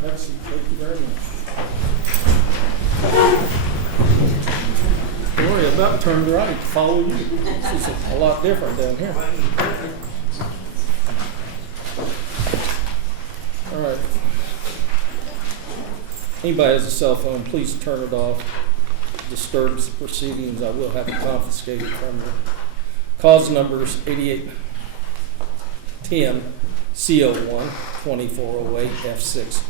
Have a seat. Thank you very much. Don't worry about turning right to follow you. This is a lot different down here. All right. Anybody has a cell phone, please turn it off. Disturbs the proceedings, I will have it confiscated from you. Cause numbers 8810 CO1 2408 F6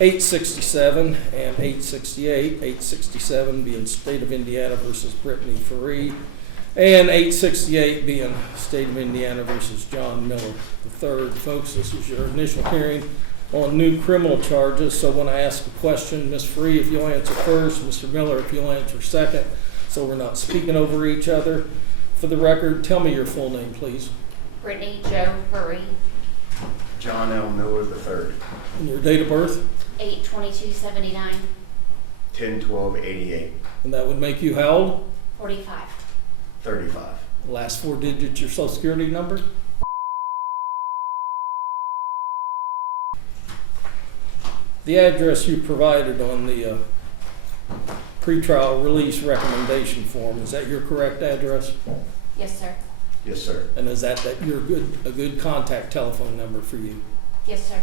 867 and 868. 867 being State of Indiana versus Britney Ferree, and 868 being State of Indiana versus John Miller III. Folks, this is your initial hearing on new criminal charges. So when I ask a question, Ms. Ferree, if you'll answer first, Mr. Miller, if you'll answer second, so we're not speaking over each other. For the record, tell me your full name, please. Brittney Joe Ferree. John L. Miller III. And your date of birth? 8/22/79. 10/12/88. And that would make you how old? 45. 35. Last four digits, your social security number? The address you provided on the pretrial release recommendation form, is that your correct address? Yes, sir. Yes, sir. And is that a good contact telephone number for you? Yes, sir.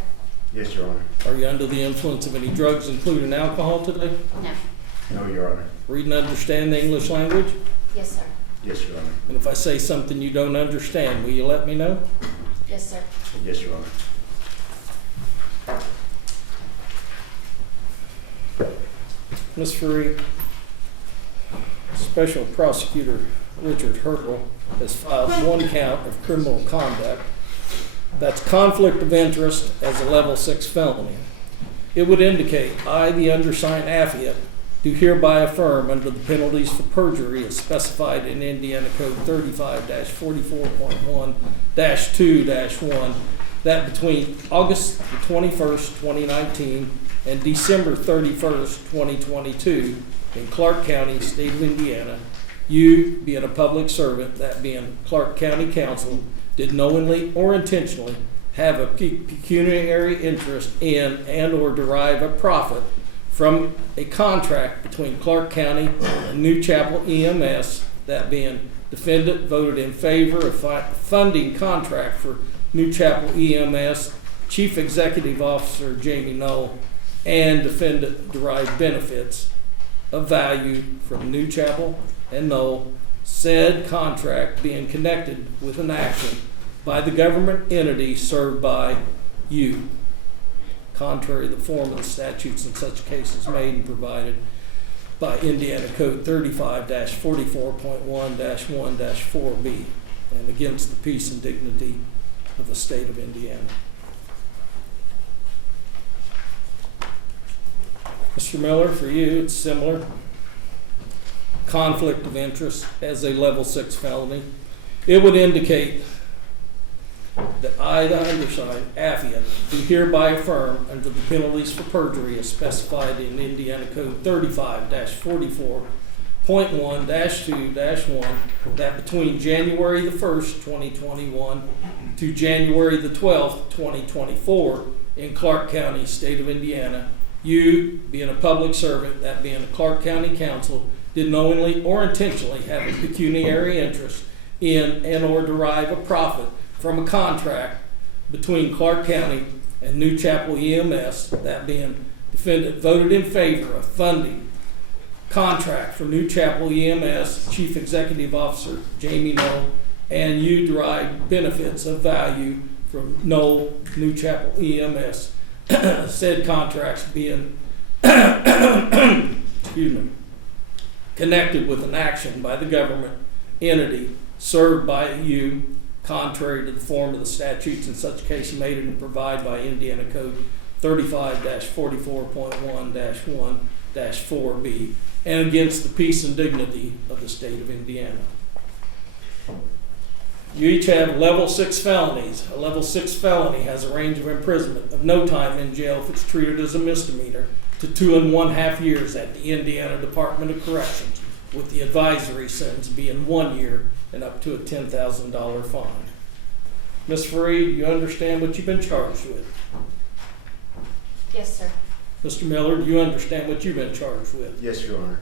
Yes, Your Honor. Are you under the influence of any drugs, including alcohol, today? No. No, Your Honor. Read and understand the English language? Yes, sir. Yes, Your Honor. And if I say something you don't understand, will you let me know? Yes, sir. Yes, Your Honor. Ms. Ferree, Special Prosecutor Richard Hurtle has filed one count of criminal conduct that's conflict of interest as a level 6 felony. It would indicate, I, the undersigned affiant, do hereby affirm under the penalties for perjury as specified in Indiana Code 35-44.1-2-1 that between August 21st, 2019 and December 31st, 2022 in Clark County, State of Indiana, you, being a public servant, that being Clark County Council, did knowingly or intentionally have a pecuniary interest in and or derive a profit from a contract between Clark County and New Chapel EMS, that being defendant voted in favor of funding contract for New Chapel EMS, Chief Executive Officer Jamey Noel, and defendant derived benefits of value from New Chapel and Noel, said contract being connected with an action by the government entity served by you, contrary to the form of the statutes in such cases made and provided by Indiana Code 35-44.1-1-4B, and against the peace and dignity of the state of Indiana. Mr. Miller, for you, it's similar. Conflict of interest as a level 6 felony. It would indicate that I, the undersigned affiant, do hereby affirm under the penalties for perjury as specified in Indiana Code 35-44.1-2-1 that between January the 1st, 2021 to January the 12th, 2024 in Clark County, State of Indiana, you, being a public servant, that being the Clark County Council, did knowingly or intentionally have a pecuniary interest in and or derive a profit from a contract between Clark County and New Chapel EMS, that being defendant voted in favor of funding contract for New Chapel EMS, Chief Executive Officer Jamey Noel, and you derived benefits of value from Noel, New Chapel EMS, said contracts being excuse me, connected with an action by the government entity served by you, contrary to the form of the statutes in such case made and provided by Indiana Code 35-44.1-1-4B, and against the peace and dignity of the state of Indiana. You each have level 6 felonies. A level 6 felony has a range of imprisonment of no time in jail if it's treated as a misdemeanor to 2 1/2 years at the Indiana Department of Corrections, with the advisory sentence being 1 year and up to a $10,000 fine. Ms. Ferree, do you understand what you've been charged with? Yes, sir. Mr. Miller, do you understand what you've been charged with? Yes, Your Honor.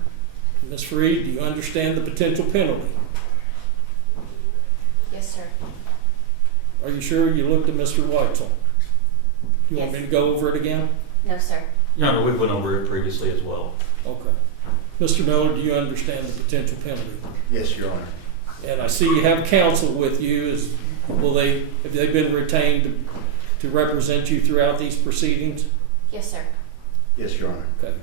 Ms. Ferree, do you understand the potential penalty? Yes, sir. Are you sure you looked at Mr. Weitzel? You want me to go over it again? No, sir. Your Honor, we went over it previously as well. Okay. Mr. Miller, do you understand the potential penalty? Yes, Your Honor. And I see you have counsel with you. Have they been retained to represent you throughout these proceedings? Yes, sir. Yes, Your Honor. Okay.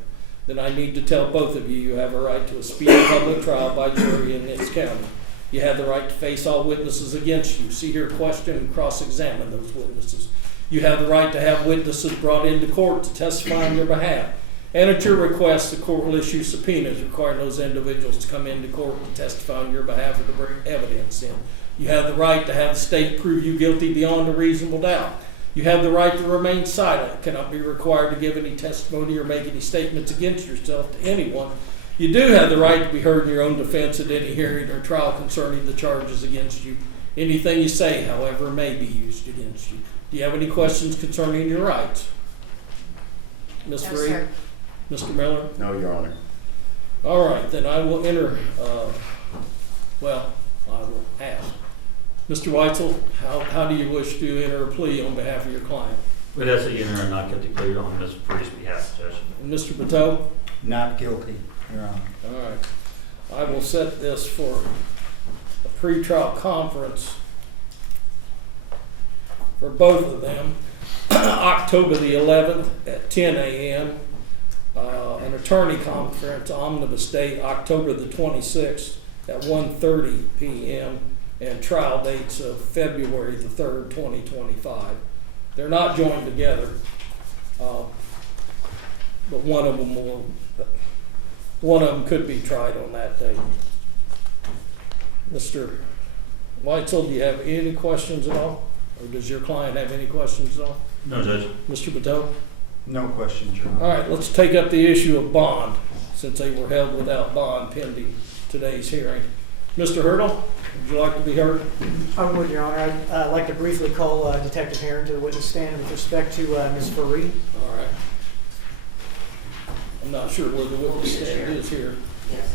Then I need to tell both of you, you have a right to a speedy public trial by jury in this county. You have the right to face all witnesses against you, see, hear, question, and cross-examine those witnesses. You have the right to have witnesses brought into court to testify on your behalf. And at your request, the court will issue subpoenas requiring those individuals to come into court to testify on your behalf or to bring evidence in. You have the right to have the state prove you guilty beyond a reasonable doubt. You have the right to remain silent, cannot be required to give any testimony or make any statements against yourself to anyone. You do have the right to be heard in your own defense at any hearing or trial concerning the charges against you. Anything you say, however, may be used against you. Do you have any questions concerning your rights? Ms. No, Ferree? sir. Mr. Miller? No, Your Honor. All right, then I will enter, I will ask. Mr. Weitzel, how do you wish to enter a plea on behalf of your client? We'd ask that you enter and not get declared on Ms. Ferree's behalf, Judge. And Mr. Bateau? Not guilty, Your Honor. All right. I will set this for a pretrial conference for both of them, October the 11th at 10 a.m., an attorney conference, omnibus date, October the 26th at 1:30 p.m., and trial dates of February the 3rd, 2025. They're not joined together, but one of them could be tried on that date. Mr. Weitzel, do you have any questions at all? Or does your client have any questions at all? No, Judge. Mr. Bateau? No questions, Your Honor. All right, let's take up the issue of bond, since they were held without bond pending today's hearing. Mr. Hurdle, would you like to be heard? I would, Your Honor. I'd like to briefly call Detective Herron to the witness stand with respect to Ms. Ferree. All right. I'm not sure where the witness stand is here. Yes.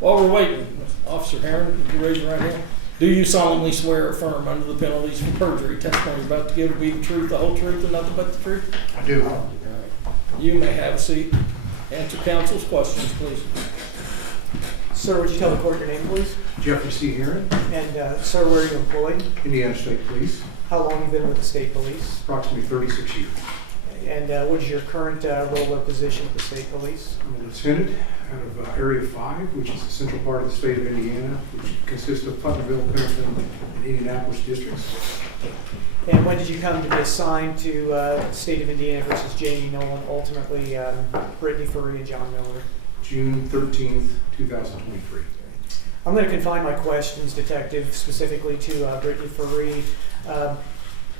While we're waiting, Officer Herron, would you raise your right hand? Do you solemnly swear or affirm under the penalties for perjury testimony you're about to give will be the truth, the whole truth, and nothing but the truth? I do. All right. You may have a seat. Answer counsel's questions, please. Sir, would you tell the court your name, please? Jeffrey C. Heron, And, sir, where are you employed? Indiana State Police, How long have you been with the state police? approximately 36 years. And what is your current role or position with the state police? I'm a lieutenant out of Area 5, which is the central part of the state of Indiana, which consists of Putnamville, Pendleton, and Indianapolis districts. And when did you come to be assigned to the state of Indiana versus Jamey Noel and ultimately Britney, Ferree, and John Miller? June 13th, 2023. I'm going to confine my questions, Detective, specifically to Britney Ferree.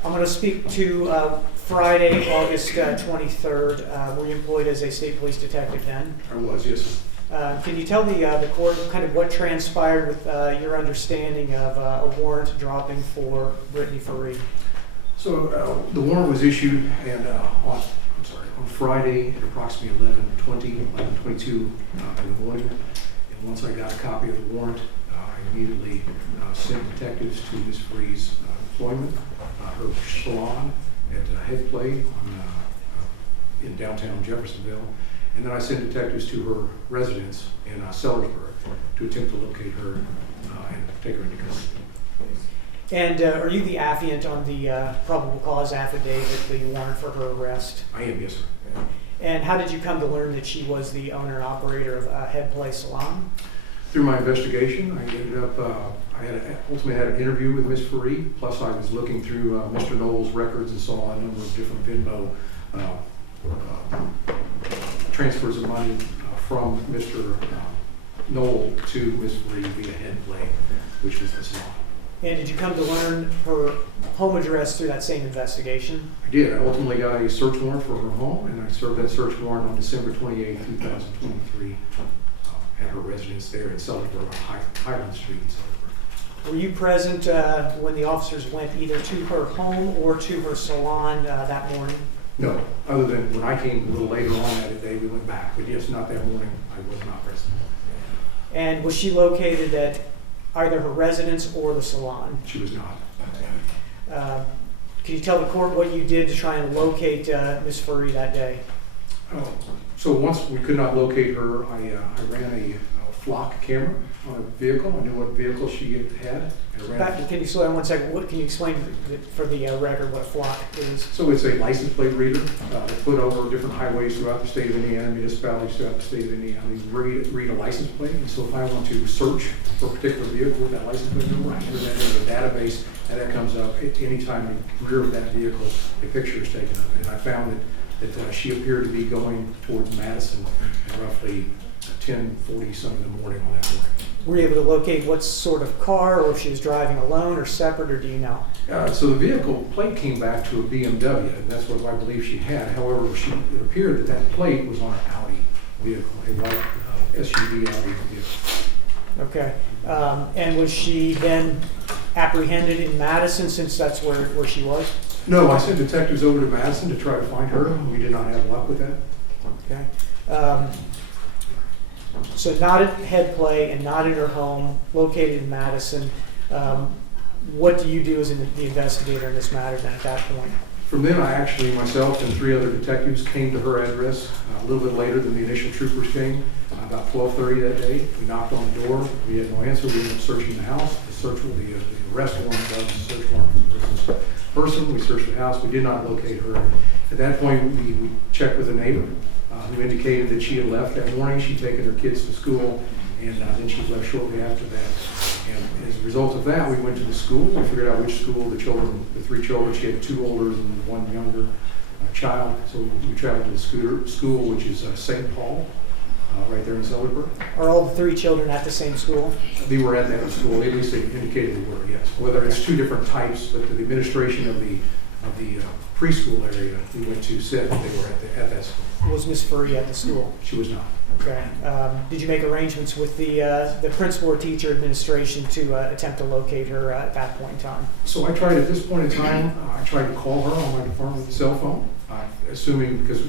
I'm going to speak to Friday, August 23rd. Were you employed as a state police detective then? I was, yes, sir. Can you tell the court kind of what transpired with your understanding of a warrant dropping for Britney Ferree? So the warrant was issued and on Friday at approximately 11:22 in the morning. And once I got a copy of the warrant, I immediately sent detectives to Ms. Ferree's employment, her salon at Head Play in downtown Jeffersonville. And then I sent detectives to her residence in Sellersburg to attempt to locate her and take her into custody. And are you the affiant on the probable cause affidavit, the warrant for her arrest? I am, yes, sir. And how did you come to learn that she was the owner and operator of Head Play Salon? Through my investigation, I ended up, ultimately had an interview with Ms. Ferree, plus I was looking through Mr. Noel's records and saw a number of different Venmo transfers of money from Mr. Noel to Ms. Ferree via Head Play, which was the salon. And did you come to learn her home address through that same investigation? I did. I ultimately got a search warrant for her home, and I served that search warrant on December 28, 2023, at her residence there in Sellersburg, on Highland Street in Sellersburg. Were you present when the officers went either to her home or to her salon that morning? No, other than when I came a little later on that day, we went back. But yes, not that morning. I was not present. And was she located at either her residence or the salon? She was not. Can you tell the court what you did to try and locate Ms. Ferree that day? Oh, so once we could not locate her, I ran a flock camera on a vehicle. I knew what vehicle she had. And Can you slow down 1 second? What can you explain for the record what flock is? So it's a license plate reader put over different highways throughout the state of Indiana, municipalities throughout the state of Indiana. We read a license plate, and so if I want to search for a particular vehicle with that license plate number, I enter that into the database, and that comes up anytime in the rear of that vehicle, a picture is taken of. And I found that she appeared to be going towards Madison at roughly 10:40 some in the morning on that morning. Were you able to locate what sort of car, or if she was driving alone or separate, or do you know? So the vehicle plate came back to a BMW, and that's what I believe she had. However, it appeared that plate was on an Audi vehicle, a white SUV Audi vehicle. Okay. And was she then apprehended in Madison, since that's where she was? No, I sent detectives over to Madison to try to find her. We did not have luck with that. Okay. So not at Head Play and not in her home, located in Madison. What do you do as the investigator in this matter then at that point? From then, I actually, myself and 3 other detectives came to her address a little bit later than the initial troopers came, about 12:30 that day. We knocked on the door. We had no answer. We ended up searching the house. The search for the arrest warrant was the search warrant for the person. We searched the house. We did not locate her. At that point, we checked with a neighbor who indicated that she had left that morning. She'd taken her kids to school, and then she left shortly after that. And as a result of that, we went to the school. We figured out which school the 3 children, she had 2 older and 1 younger child. So we traveled to the school, which is St. Paul, right there in Sellersburg. Are all the 3 children at the same school? They were at that school. At least they indicated they were, yes. Whether it's 2 different types, but the administration of the preschool area we went to said that they were at that school. Was Ms. Ferree at the school? She was not. Okay. Did you make arrangements with the principal or teacher administration to attempt to locate her at that point in time? So I tried, at this point in time, I tried to call her on my department cell phone, assuming, because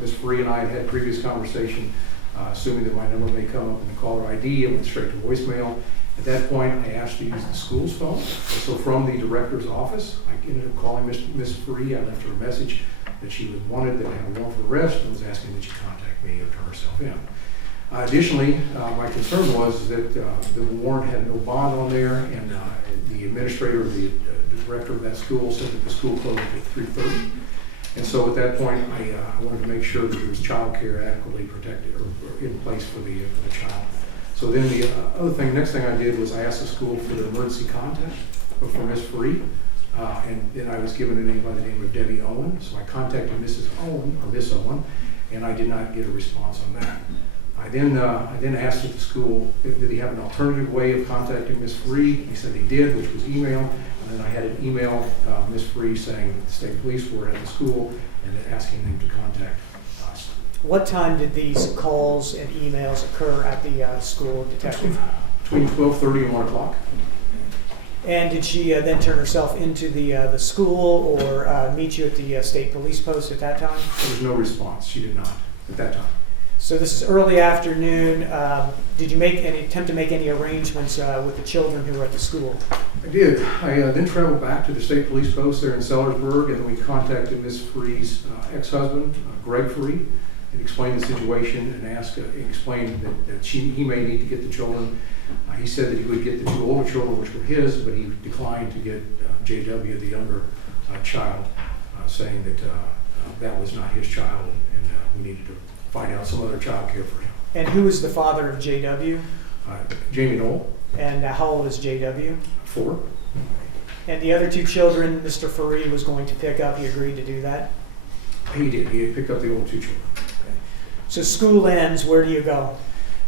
Ms. Ferree and I had previous conversation, assuming that my number may come up in the caller ID. It went straight to voicemail. At that point, I asked to use the school's phone. So from the director's office, I ended up calling Ms. Ferree. I left her a message that she was wanted, that had a warrant for arrest, and was asking that she contact me or turn herself in. Additionally, my concern was that the warrant had no bond on there, and the administrator, the director of that school, said that the school closed at 3:30. And so at that point, I wanted to make sure that there was child care adequately protected or in place for the child. So then the next thing I did was I asked the school for the emergency contact for Ms. Ferree. And then I was given a name by the name of Debbie Owen. So I contacted Mrs. Owen, or Miss Owen, and I did not get a response on that. I then asked at the school, did he have an alternative way of contacting Ms. Ferree? He said he did, which was email. And then I had an email, Ms. Ferree, saying that the state police were at the school and asking them to contact us. What time did these calls and emails occur at the school, detective? Between 12:30 and 1 o'clock. And did she then turn herself into the school or meet you at the state police post at that time? There was no response. She did not at that time. So this is early afternoon. Did you attempt to make any arrangements with the children who were at the school? I did. I then traveled back to the state police post there in Sellersburg, and we contacted Ms. Ferree's ex-husband, Greg Ferree, and explained the situation and explained that he may need to get the children. He said that he would get the 2 older children, which were his, but he declined to get JW, the younger child, saying that that was not his child, and we needed to find out some other child care for him. And who is the father of JW? Jamey Noel. And how old is JW? 4. And the other 2 children Mr. Ferree was going to pick up, he agreed to do that? He did. He had picked up the older 2 children. So school ends, where do you go?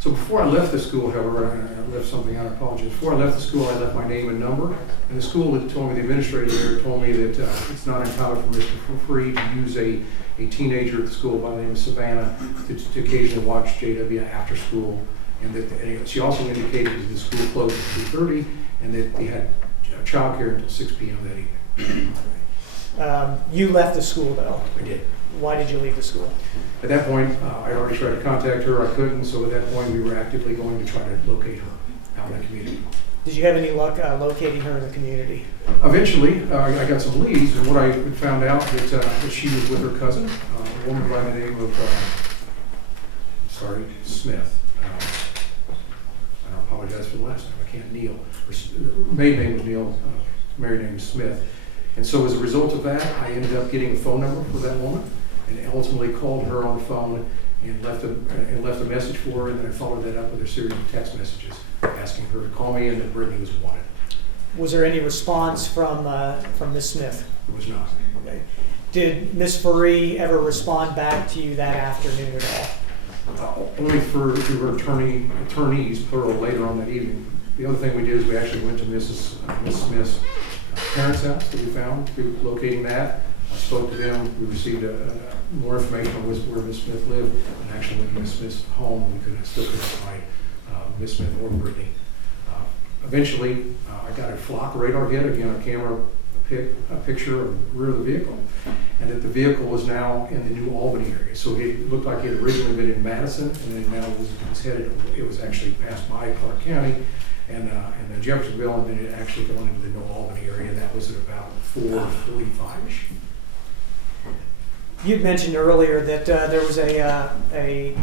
So before I left the school, however, I left something out, I apologize. Before I left the school, I left my name and number. And the school had told me, the administrator there told me that it's not entitled for Mr. Ferree to use a teenager at the school by the name of Savannah to occasionally watch JW after school. And that she also indicated that the school closed at 2:30 and that they had childcare until 6 p.m. that evening. You left the school though. I did. Why did you leave the school? At that point, I already tried to contact her. I couldn't. So at that point, we were actively going to try to locate her out in the community. Did you have any luck locating her in the community? Eventually, I got some leads, and what I found out that she was with her cousin, a woman by the name of Smith. I apologize for the last name. I can't. Neil. Her maiden name was Neil. Married name was Smith. And so as a result of that, I ended up getting a phone number for that woman, and ultimately called her on the phone and left a message for her, and then I followed that up with a series of text messages asking her to call me and that Brittney was wanted. Was there any response from Ms. Smith? It was not. Okay. Did Ms. Ferree ever respond back to you that afternoon at all? Only for her attorneys, plural, later on that evening. The other thing we did is we actually went to Miss Smith's parents' house that we found through locating that. I spoke to them. We received more information on where Miss Smith lived, and actually went to Miss Smith's home. We still couldn't find Miss Smith or Brittney. Eventually, I got a flock radar hit, again, a camera a picture of the rear of the vehicle, and that the vehicle was now in the New Albany area. So it looked like it had originally been in Madison, and then now was headed, it was actually passed by Clark County and Jeffersonville, and then it actually going into the New Albany area. That was at about 4:45-ish. You'd mentioned earlier that there was a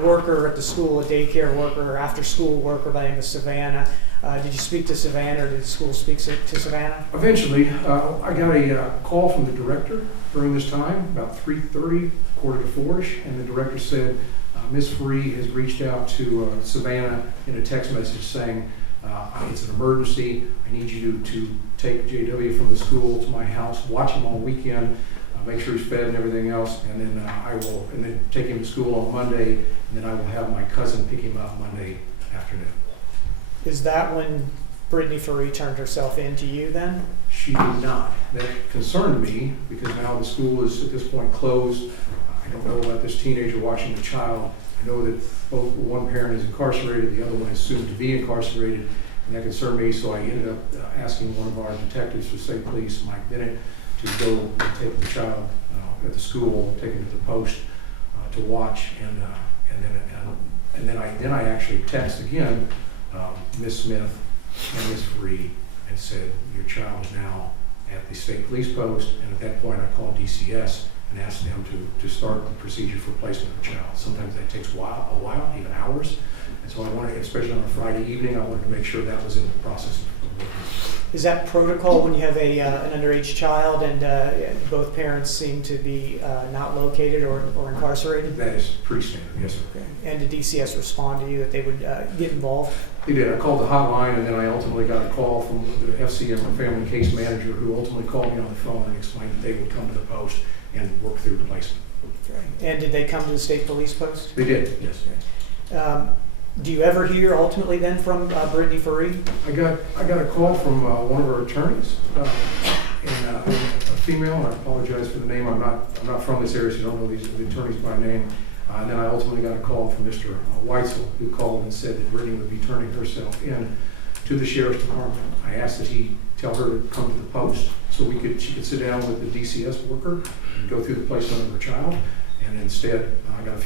worker at the school, a daycare worker, or after-school worker by the name of Savannah. Did you speak to Savannah, or did the school speak to Savannah? Eventually, I got a call from the director during this time, about 3:30, 3:45, and the director said, Ms. Ferree has reached out to Savannah in a text message saying, it's an emergency. I need you to take JW from the school to my house, watch him all weekend, make sure he's fed and everything else, and then take him to school on Monday, and then I will have my cousin pick him up Monday afternoon. Is that when Britney Ferree turned herself in to you then? She did not. That concerned me because now the school is at this point closed. I don't know about this teenager watching the child. I know that both one parent is incarcerated, the other one is soon to be incarcerated, and that concerned me. So I ended up asking one of our detectives for state police, Mike Bennett, to go and take the child at the school, take him to the post to watch, and then I actually texted again Miss Smith and Miss Ferree and said, your child is now at the state police post, and at that point I called DCS and asked them to start the procedure for placement of the child. Sometimes that takes a while, even hours, and so I wanted, especially on a Friday evening, I wanted to make sure that was in the process of working. Is that protocol when you have an underage child and both parents seem to be not located or incarcerated? That is pretty standard, yes, sir. Okay. And did DCS respond to you that they would get involved? They did. I called the hotline, and then I ultimately got a call from the FCM, the family case manager, who ultimately called me on the phone and explained that they would come to the post and work through the placement. Okay. And did they come to the state police post? They did, yes. Okay. Do you ever hear ultimately then from Britney Ferree? I got a call from one of our attorneys, and a female. And I apologize for the name. I'm not from this area, so I don't know the attorneys by name. And then I ultimately got a call from Mr. Weitzel, who called and said that Brittney would be turning herself in to the sheriff's department. I asked that he tell her to come to the post so she could sit down with the DCS worker and go through the placement of her child. And instead, I got a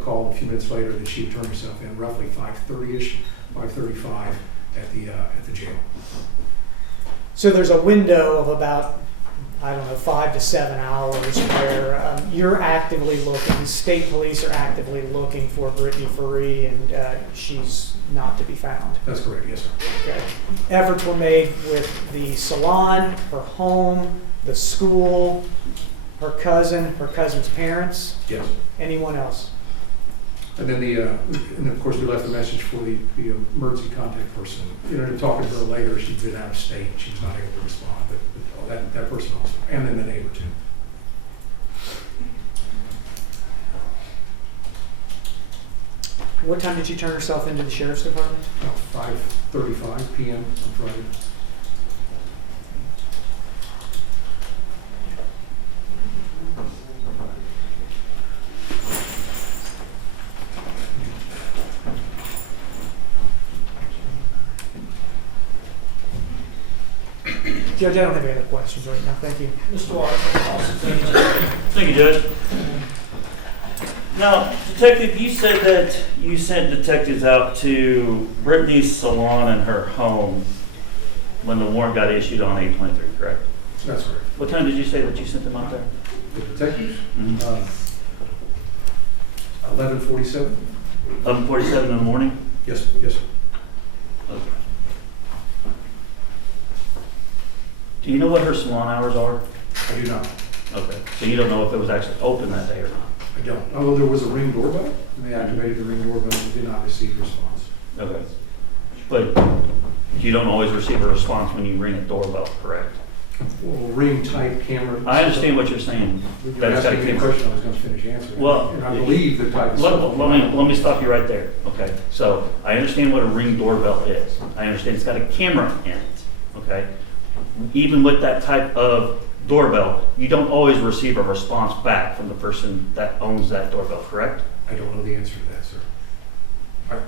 call a few minutes later that she had turned herself in roughly 5:30-ish, 5:35 at the jail. So there's a window of about, 5 to 7 hours where you're actively looking, state police are actively looking for Britney Ferree, and she's not to be found. That's correct, yes, sir. Okay. Efforts were made with the salon, her home, the school, her cousin's parents. Yes. Anyone else? And then of course we left a message for the emergency contact person. Talking to her later, she'd been out of state. She was not able to respond, but that person also, and then the neighbor too. What time did she turn herself into the sheriff's department? About 5:35 PM on Friday. Judge, I don't have any other questions right now. Thank you. Mr. Watson, also thank you. Thank you, Judge. Now, Detective, you said that you sent detectives out to Brittany's salon and her home when the warrant got issued on 8/23, correct? That's right. What time did you say that you sent them out there? The detectives, Mhm. 11:47? 11:47 in the morning? Yes, yes, sir. Okay. Do you know what her salon hours are? I do not. Okay, so you don't know if it was actually open that day or not? I don't. Oh, there was a ring doorbell, and they activated the ring doorbell and did not receive response. Okay. But you don't always receive a response when you ring a doorbell, correct? Well, ring type camera. I understand what you're saying. You're That's got a asking me a camera. question I was going to finish answering. Well, And I believe the type of. Let me stop you right there, okay? So I understand what a ring doorbell is. I understand it's got a camera in it, okay? Even with that type of doorbell, you don't always receive a response back from the person that owns that doorbell, correct? I don't know the answer to that, sir.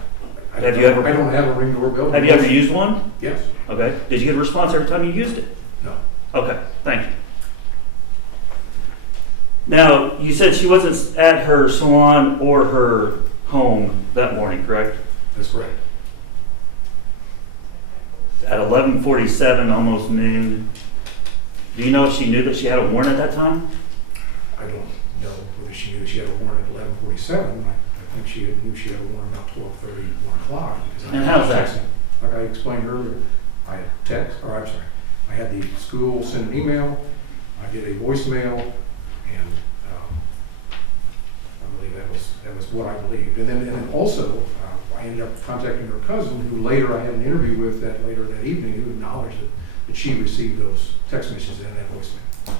I Have you ever- I don't have a ring doorbell. Have you ever used one? Yes. Okay. Did you get a response every time you used it? No. Okay, thank you. Now, you said she wasn't at her salon or her home that morning, correct? That's correct. At 11:47, almost noon, do you know if she knew that she had a warrant at that time? I don't know whether she knew she had a warrant at 11:47. I think she knew she had a warrant about 12:30, 1 o'clock. because I And how's was that? texting. Like I explained earlier, I had I had the school send an email, I did a voicemail, and I believe that was what I believed. And then also, I ended up contacting her cousin, who later I had an interview with later that evening, who acknowledged that she received those text messages and that voicemail.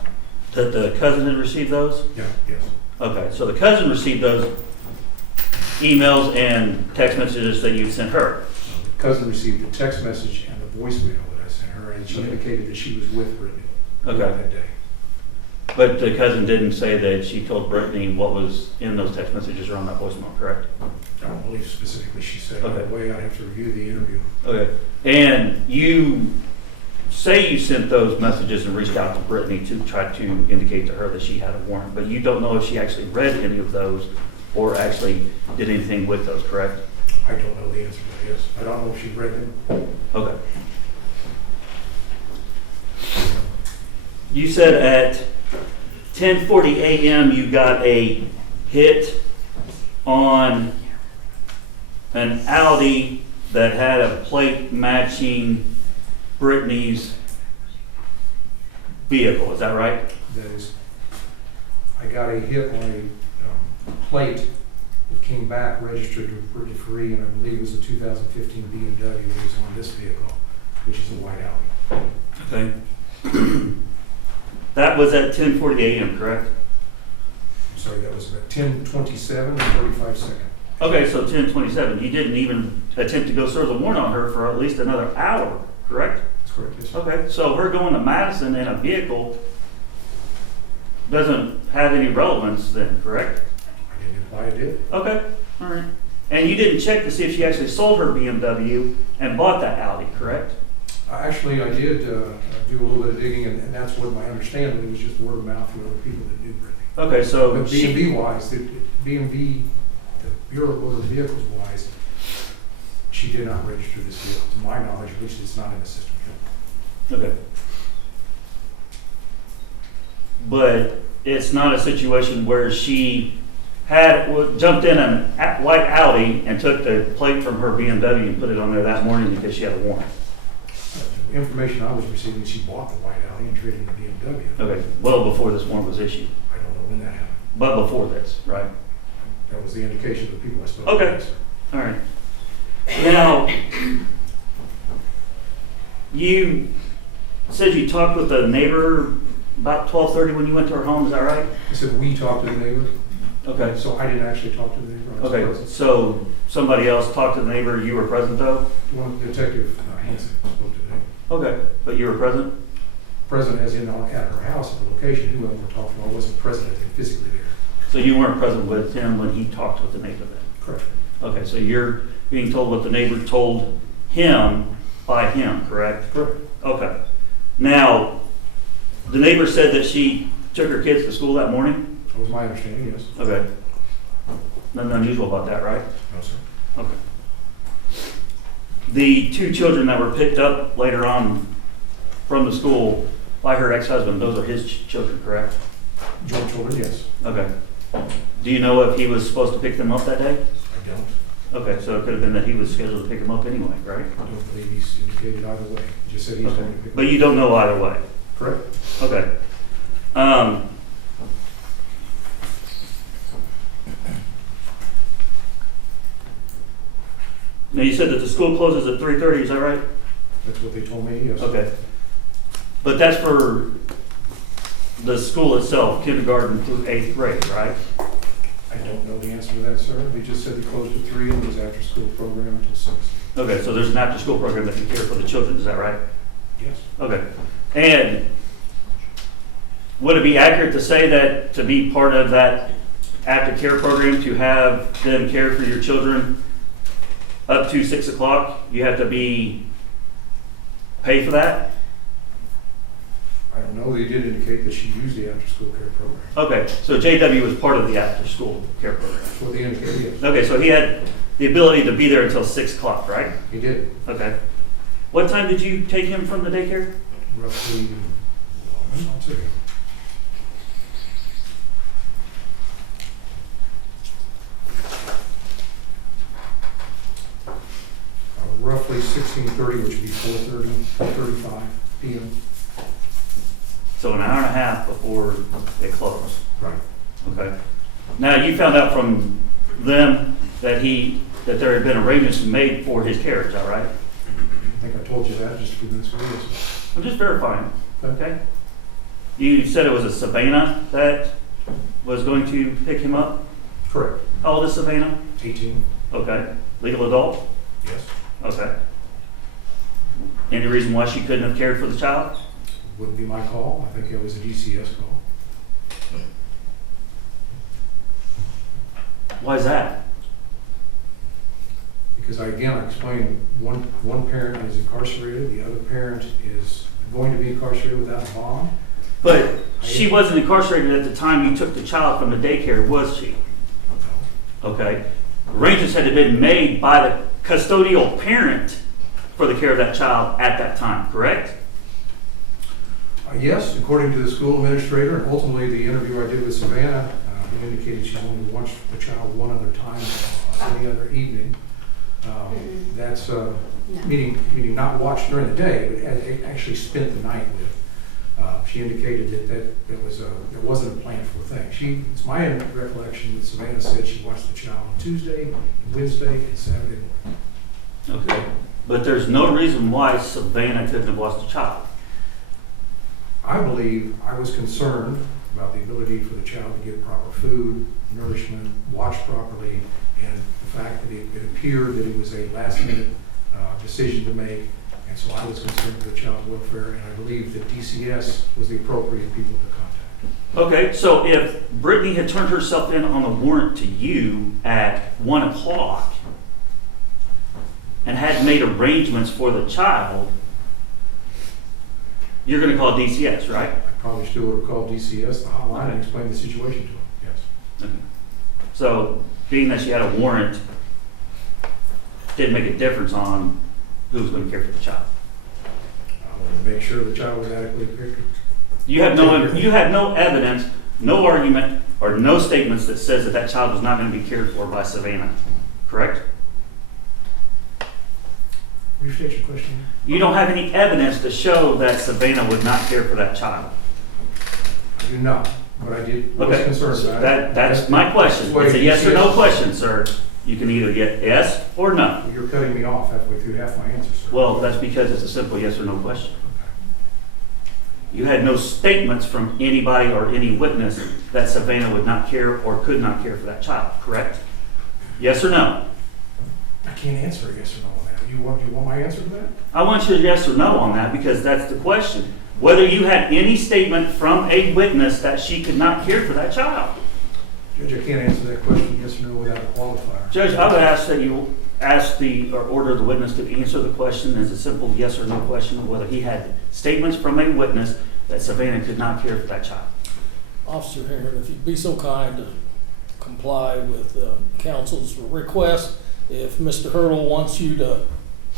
That the cousin had received those? Yeah, yes. Okay, so the cousin received those emails and text messages that you sent her? Cousin received the text message and the voicemail that I sent her, and she Okay. indicated that she was with Brittany Okay. that day. But the cousin didn't say that she told Brittany what was in those text messages or on that voicemail, correct? I don't believe specifically she said. Okay. By the way, I'd have to review the interview. Okay. And you say you sent those messages and reached out to Brittany to try to indicate to her that she had a warrant, but you don't know if she actually read any of those or actually did anything with those, correct? I don't know the answer to that, yes. I don't know if she read them. Okay. You said at 10:40 a.m. you got a hit on an Audi that had a plate matching Brittany's vehicle, is that right? That is, I got a hit on a plate that came back registered to Brittney Ferree, and I believe it was a 2015 BMW that was on this vehicle, which is a white Audi. Okay. That was at 10:40 a.m., correct? I'm sorry, that was about 10:27 and 35 seconds. Okay, so 10:27. You didn't even attempt to go serve the warrant on her for at least another hour, correct? That's correct, yes, sir. Okay, so her going to Madison in a vehicle doesn't have any relevance then, correct? I didn't imply it did. Okay, all right. And you didn't check to see if she actually sold her BMW and bought that Audi, correct? Actually, I did do a little bit of digging, and that's what my understanding, it was just word of mouth from other people that knew Brittany. Okay, so But B&B wise, the Bureau of Motor Vehicles wise, she did not register this vehicle. To my knowledge, at least it's not in the system yet. Okay. But it's not a situation where she jumped in a white Audi and took the plate from her BMW and put it on there that morning because she had a warrant. The information I was receiving, she bought the white Audi and traded in the BMW. Okay, well before this warrant was issued, I don't know when that happened. but before this, right? That was the indication of the people I spoke to. Okay. Yes, sir. All right. Now, you said you talked with a neighbor about 12:30 when you went to her home, is that right? I said, we talked to the neighbor, Okay. so I didn't actually talk to the neighbor. I was Okay, present. so somebody else talked to the neighbor, you were present though? One Detective Hanson spoke to the Okay, but you were present? president, as in at her house at the location, who we're talking about, wasn't present physically there. So you weren't present with him when he talked with the neighbor then? Correct. Okay, so you're being told what the neighbor told him by him, correct? Correct. Okay. Now, the neighbor said that she took her kids to school that morning? That was my understanding, yes. Okay. Nothing unusual about that, right? No, sir. Okay. The two children that were picked up later on from the school by her ex-husband, those are his children, correct? Joint children, yes. Okay. Do you know if he was supposed to pick them up that day? I don't. Okay, so it could have been that he was scheduled to pick them up anyway, right? I don't believe he's indicated either way. He just said he's Okay. going to pick. But you don't know either way? Correct. Okay. Now, you said that the school closes at 3:30, is that right? That's what they told me, yes. Okay. But that's for the school itself, kindergarten through 8th grade, right? I don't know the answer to that, sir. They just said they closed at 3 and it was after-school program until 6. Okay, so there's an after-school program that can care for the children, is that right? Yes. Okay. And would it be accurate to say that to be part of that after-care program, to have them care for your children up to 6 o'clock, you have to be pay for that? I don't know. They did indicate that she used the after-school care program. Okay, so JW was part of the after-school care program. That's what they indicated, yes. Okay, so he had the ability to be there until 6 o'clock, right? He did. Okay. What time did you take him from the daycare? Roughly, I'll tell you. Roughly 16:30, which would be 4:35 p.m. So an hour and a half before they close. Right. Okay. Now, you found out from them that there had been arrangements made for his care, is that right? I think I told you that just a few minutes ago. Yes. I'm just verifying, okay? You said it was a Savannah that was going to pick him up? Correct. How old is Savannah? 18. Okay. Legal adult? Yes. Okay. Any reason why she couldn't have cared for the child? Wouldn't be my call. I think it was a DCS call. Why is that? Because I explained one parent is incarcerated, the other parent is going to be incarcerated without a bond. But she wasn't incarcerated at the time you took the child from the daycare, was she? Okay. Arrangements had been made by the custodial parent for the care of that child at that time, correct? Yes, according to the school administrator, and ultimately the interview I did with Savannah, he indicated she's only watched the child one other time any other evening. That's No. meaning not watched during the day, but actually spent the night with. She indicated that wasn't a planned for thing. It's my recollection that Savannah said she watched the child on Tuesday, Wednesday, and Saturday morning. Okay. But there's no reason why Savannah couldn't have watched the child. I believe I was concerned about the ability for the child to get proper food, nourishment, watched properly, and the fact that it appeared that it was a last-minute decision to make. And so I was concerned for the child's welfare, and I believe that DCS was the appropriate people to contact. Okay, so if Brittney had turned herself in on the warrant to you at 1 o'clock and had made arrangements for the child, you're going to call DCS, right? I probably still would have called DCS, the hotline, and explained the situation to them, yes. Okay. So, being that she had a warrant, didn't make a difference on who was going to care for the child. I wanted to make sure the child was adequately pictured. You have no evidence, no argument, or no statements that says that that child was not going to be cared for by Savannah, correct? Restate your question. You don't have any evidence to show that Savannah would not care for that child. I do not, but I was Okay, concerned so about it. that's my question. That's why It's a yes or no DCS question, sir. You can either get yes or no. You're cutting me off halfway through half my answer, sir. Well, that's because it's a simple yes or no question. You had no statements from anybody or any witness that Savannah would not care or could not care for that child, correct? Yes or no? can't answer a yes or no on that. You want my answer to that? I want your yes or no on that because that's the question. Whether you had any statement from a witness that she could not care for that child. Judge, I can't answer that question yes or no without a qualifier. Judge, I would ask that you ask or order the witness to answer the question as a simple yes or no question of whether he had statements from a witness that Savannah could not care for that child. Officer Heron, if you'd be so kind to comply with council's request, if Mr. Hurdle wants you to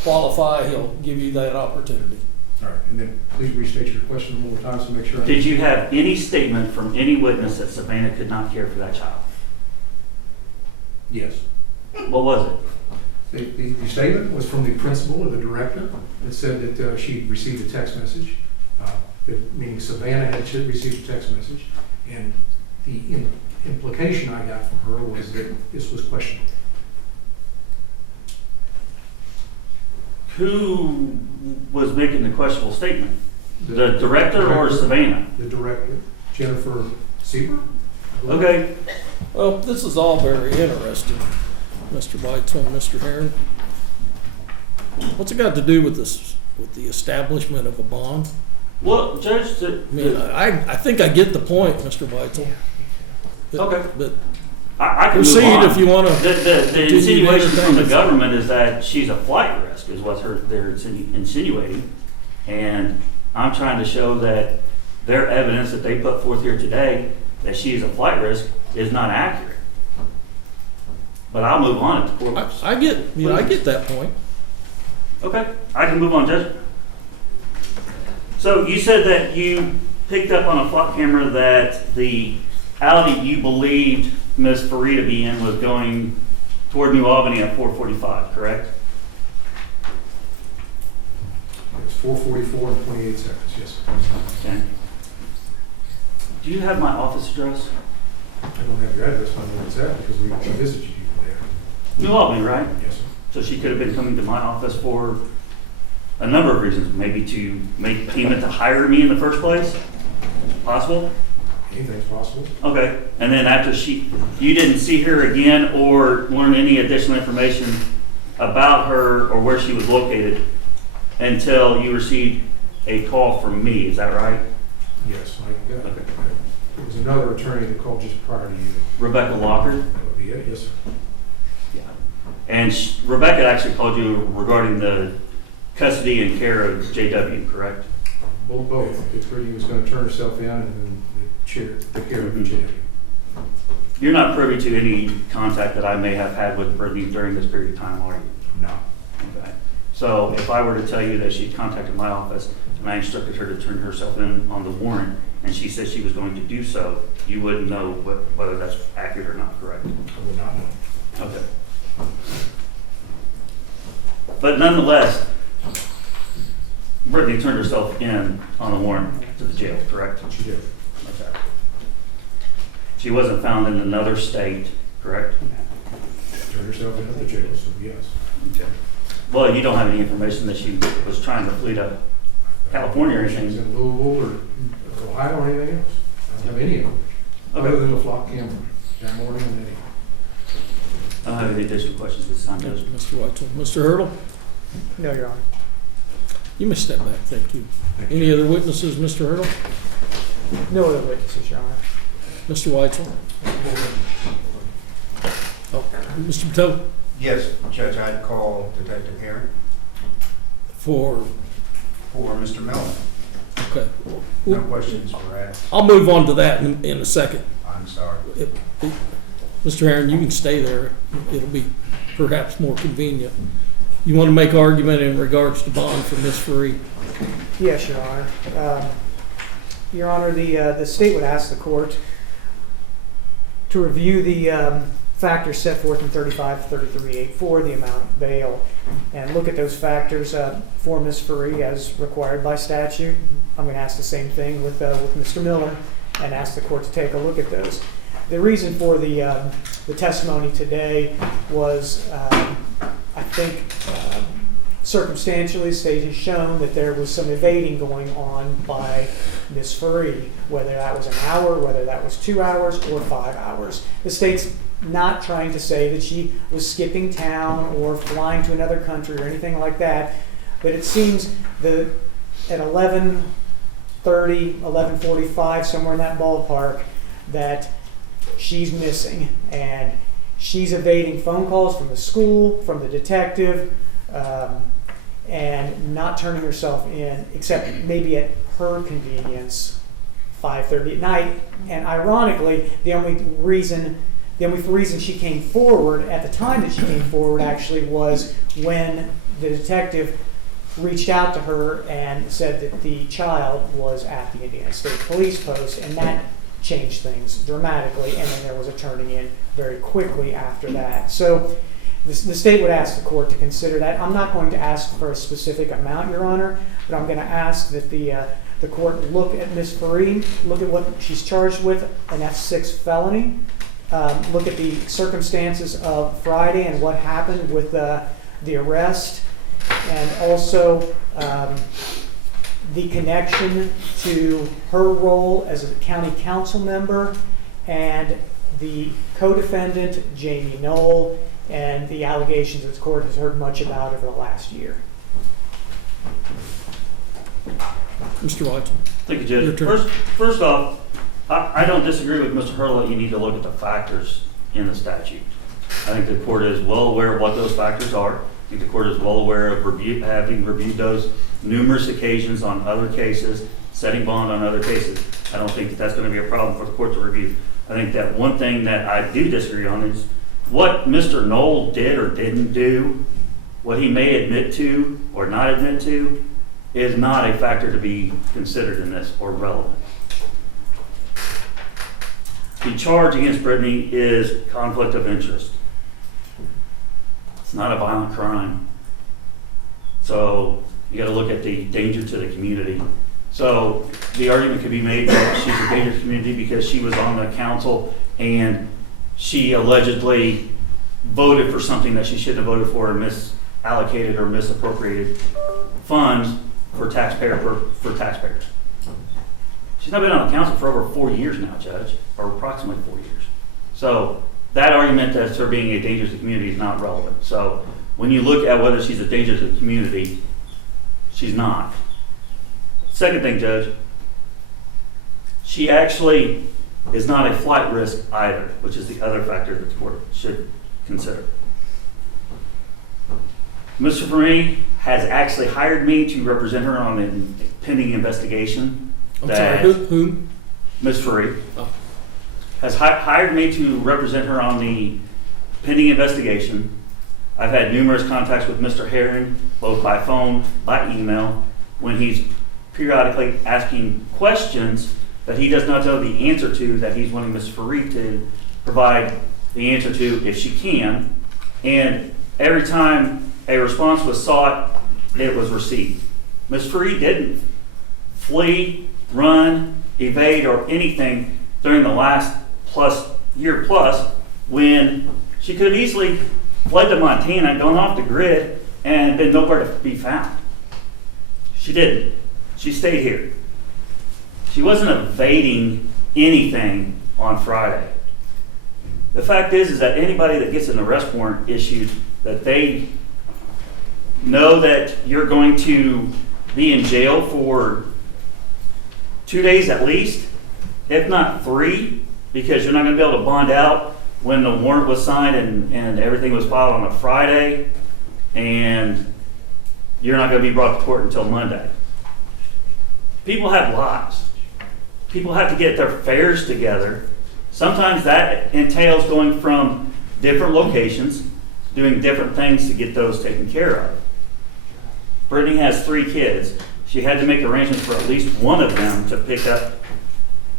qualify, he'll give you that opportunity. All right, and then please restate your question one more time so make sure. Did you have any statement from any witness that Savannah could not care for that child? Yes. What was it? The statement was from the principal or the director that said that she received a text message, meaning Savannah had received a text message, and the implication I got from her was that this was questionable. Who was making the questionable statement? The director or Savannah? The director, Jennifer Sieber. Okay, Well, this is all very interesting, Mr. Weitzel and Mr. Heron. What's it got to do with this, with the establishment of a bond? well, Judge, I mean, I think I get the point, Mr. Weitzel. But- Okay. But I can move proceed on. if you want to. The insinuation from the government is that she's a flight risk, is what they're insinuating. And I'm trying to show that their evidence that they put forth here today, that she is a flight risk, is not accurate. But I'll move on at the court. I get that point. Okay, I can move on, Judge. So you said that you picked up on a flock camera that the Audi you believed Ms. Ferree to be in was going toward New Albany at 4:45, correct? It's 4:44 and 28 seconds, yes. Okay. Do you have my office address? I don't have your address, I don't know where it's at because we visited you there. New Albany, right? Yes, sir. So she could have been coming to my office for a number of reasons, maybe to make payment to hire me in the first place? Possible? Anything's possible. Okay, and then after you didn't see her again or learn any additional information about her or where she was located until you received a call from me, is that right? Yes, I got it. Okay. There was another attorney that called just prior to you. Rebecca Locker? That would be it, yes, sir. Yeah. And Rebecca actually called you regarding the custody and care of JW, correct? Well, both. Brittney was going to turn herself in and then the care of the JW. You're not privy to any contact that I may have had with Brittney during this period of time, are you? No. Okay. So if I were to tell you that she contacted my office and I instructed her to turn herself in on the warrant and she said she was going to do so, you wouldn't know whether that's accurate or not, correct? I would not know. Okay. But nonetheless, Brittney turned herself in on the warrant to the jail, correct? She did. Okay. She wasn't found in another state, correct? Turned herself in at the jail, so yes. Okay. Well, you don't have any information that she was trying to flee to California or She was anything? in Louisville or Ohio or anything else. I don't have any of them. Other Okay. than the flock camera that morning and then. I don't have any additional questions this time, Yes, Judge. Mr. Weitzel. Mr. Hurdle, No, Your Honor. you may step back. Thank you. Any other witnesses, Mr. Hurdle? No other witnesses, Your Honor. Mr. Weitzel? Oh, Mr. Patel, Yes, Judge, I'd call Detective Heron for, for Mr. Miller. okay. No questions were asked. I'll move on to that in a second. I'm sorry. Mr. Heron, you can stay there. It'll be perhaps more convenient. You want to make argument in regards to bond for Ms. Ferree? Yes, Your Honor. Your Honor, the state would ask the court to review the factors set forth in 3533.84, the amount of bail, and look at those factors for Ms. Ferree as required by statute. I'm going to ask the same thing with Mr. Miller and ask the court to take a look at those. The reason for the testimony today was, I think, circumstantially, the state has shown that there was some evading going on by Ms. Ferree, whether that was an hour, whether that was 2 hours or 5 hours. The state's not trying to say that she was skipping town or flying to another country or anything like that, but it seems that at 11:30, 11:45, somewhere in that ballpark, that she's missing, and she's evading phone calls from the school, from the detective, and not turning herself in, except maybe at her convenience, 5:30 at night. And ironically, the only reason she came forward at the time that she came forward actually was when the detective reached out to her and said that the child was at the Indiana State Police Post, and that changed things dramatically, and then there was a turning in very quickly after that. So the state would ask the court to consider that. I'm not going to ask for a specific amount, Your Honor, but I'm going to ask that the court look at Ms. Ferree, look at what she's charged with, an F6 felony, look at the circumstances of Friday and what happened with the arrest, and also the connection to her role as a county council member and the co-defendant, Jamey Noel, and the allegations that the court has heard much about over the last year. Mr. Watson. Thank you, Your Judge. turn. First off, I don't disagree with Mr. Hurley that you need to look at the factors in the statute. I think the court is well aware of what those factors are. I think the court is well aware of having reviewed those numerous occasions on other cases, setting bond on other cases. I don't think that that's going to be a problem for the court to review. I think that one thing that I do disagree on is what Mr. Noel did or didn't do, what he may admit to or not admit to, is not a factor to be considered in this or relevant. The charge against Brittney is conflict of interest. It's not a violent crime. So you got to look at the danger to the community. So the argument could be made that she's a danger to the community because she was on the council and she allegedly voted for something that she shouldn't have voted for and misallocated or misappropriated funds for taxpayers. She's not been on the council for over 4 years now, Judge, or approximately 4 years. So that argument as her being a danger to the community is not relevant. So when you look at whether she's a danger to the community, she's not. Second thing, Judge, she actually is not a flight risk either, which is the other factor that the court should consider. Mr. Ferree has actually hired me to represent her on the pending investigation. I'm sorry, whom? Ms. Ferree Oh. has hired me to represent her on the pending investigation. I've had numerous contacts with Mr. Herring, both by phone, by email, when he's periodically asking questions that he does not know the answer to, that he's wanting Ms. Ferree to provide the answer to if she can. And every time a response was sought, it was received. Ms. Ferree didn't flee, run, evade, or anything during the last year plus when she could have easily fled to Montana, gone off the grid, and been nowhere to be found. She didn't. She stayed here. She wasn't evading anything on Friday. The fact is that anybody that gets an arrest warrant issued, that they know that you're going to be in jail for 2 days at least, if not 3, because you're not going to be able to bond out when the warrant was signed and everything was filed on a Friday, and you're not going to be brought to court until Monday. People have lives. People have to get their affairs together. Sometimes that entails going from different locations, doing different things to get those taken care of. Brittney has 3 kids. She had to make arrangements for at least one of them to pick up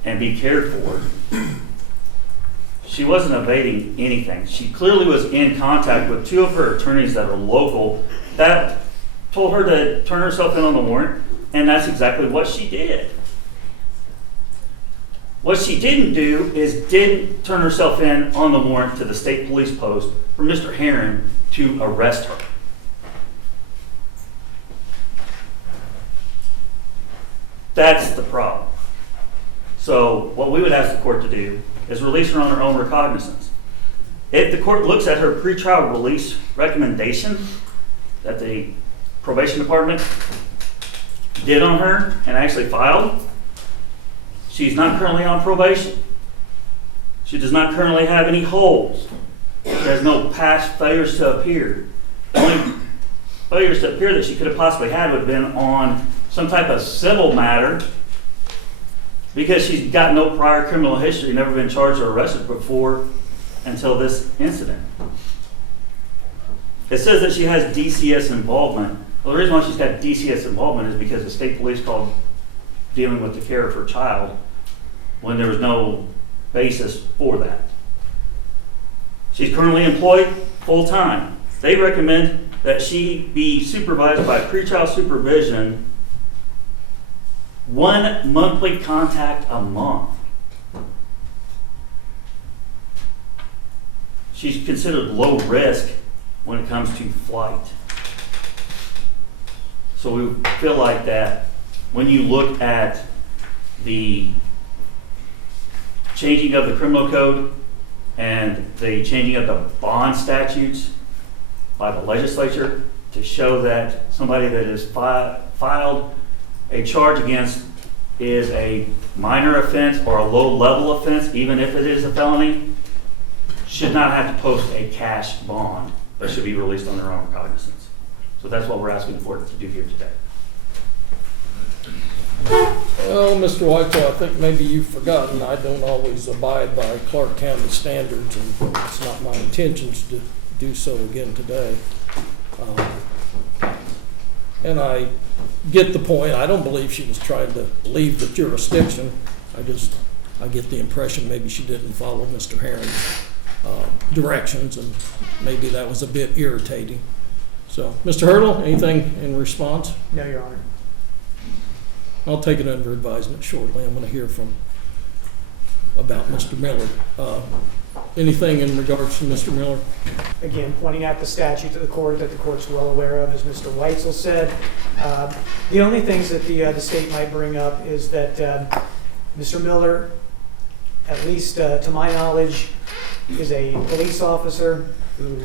and be cared for. She wasn't evading anything. She clearly was in contact with 2 of her attorneys that are local that told her to turn herself in on the warrant, and that's exactly what she did. What she didn't do is didn't turn herself in on the warrant to the state police post for Mr. Herron to arrest her. That's the problem. So what we would ask the court to do is release her on her own recognizance. If the court looks at her pretrial release recommendation that the probation department did on her and actually filed, she's not currently on probation. She does not currently have any holds. She has no past failures to appear. The only failures to appear that she could have possibly had would have been on some type of civil matter, because she's got no prior criminal history, never been charged or arrested before until this incident. It says that she has DCS involvement. Well, the reason why she's got DCS involvement is because the state police called dealing with the care of her child when there was no basis for that. She's currently employed full-time. They recommend that she be supervised by pretrial supervision, 1 monthly contact a month. She's considered low risk when it comes to flight. So we feel like that when you look at the changing of the criminal code and the changing of the bond statutes by the legislature to show that somebody that is filed a charge against is a minor offense or a low-level offense, even if it is a felony, should not have to post a cash bond, but should be released on their own recognizance. So that's what we're asking the court to do here today. Well, Mr. Whitelaw, I think maybe you've forgotten, I don't always abide by Clark County standards, and it's not my intentions to do so again today. And I get the point. I don't believe she was trying to leave the jurisdiction. I get the impression maybe she didn't follow Mr. Herring's directions, and maybe that was a bit irritating. So, Mr. Hurdle, anything in response? No, Your Honor. I'll take it under advisement shortly. I'm going to hear about Mr. Miller. Anything in regards to Mr. Miller? Again, pointing out the statute to the court that the court's well aware of, as Mr. Weitzel said. The only things that the state might bring up is that Mr. Miller, at least to my knowledge, is a police officer who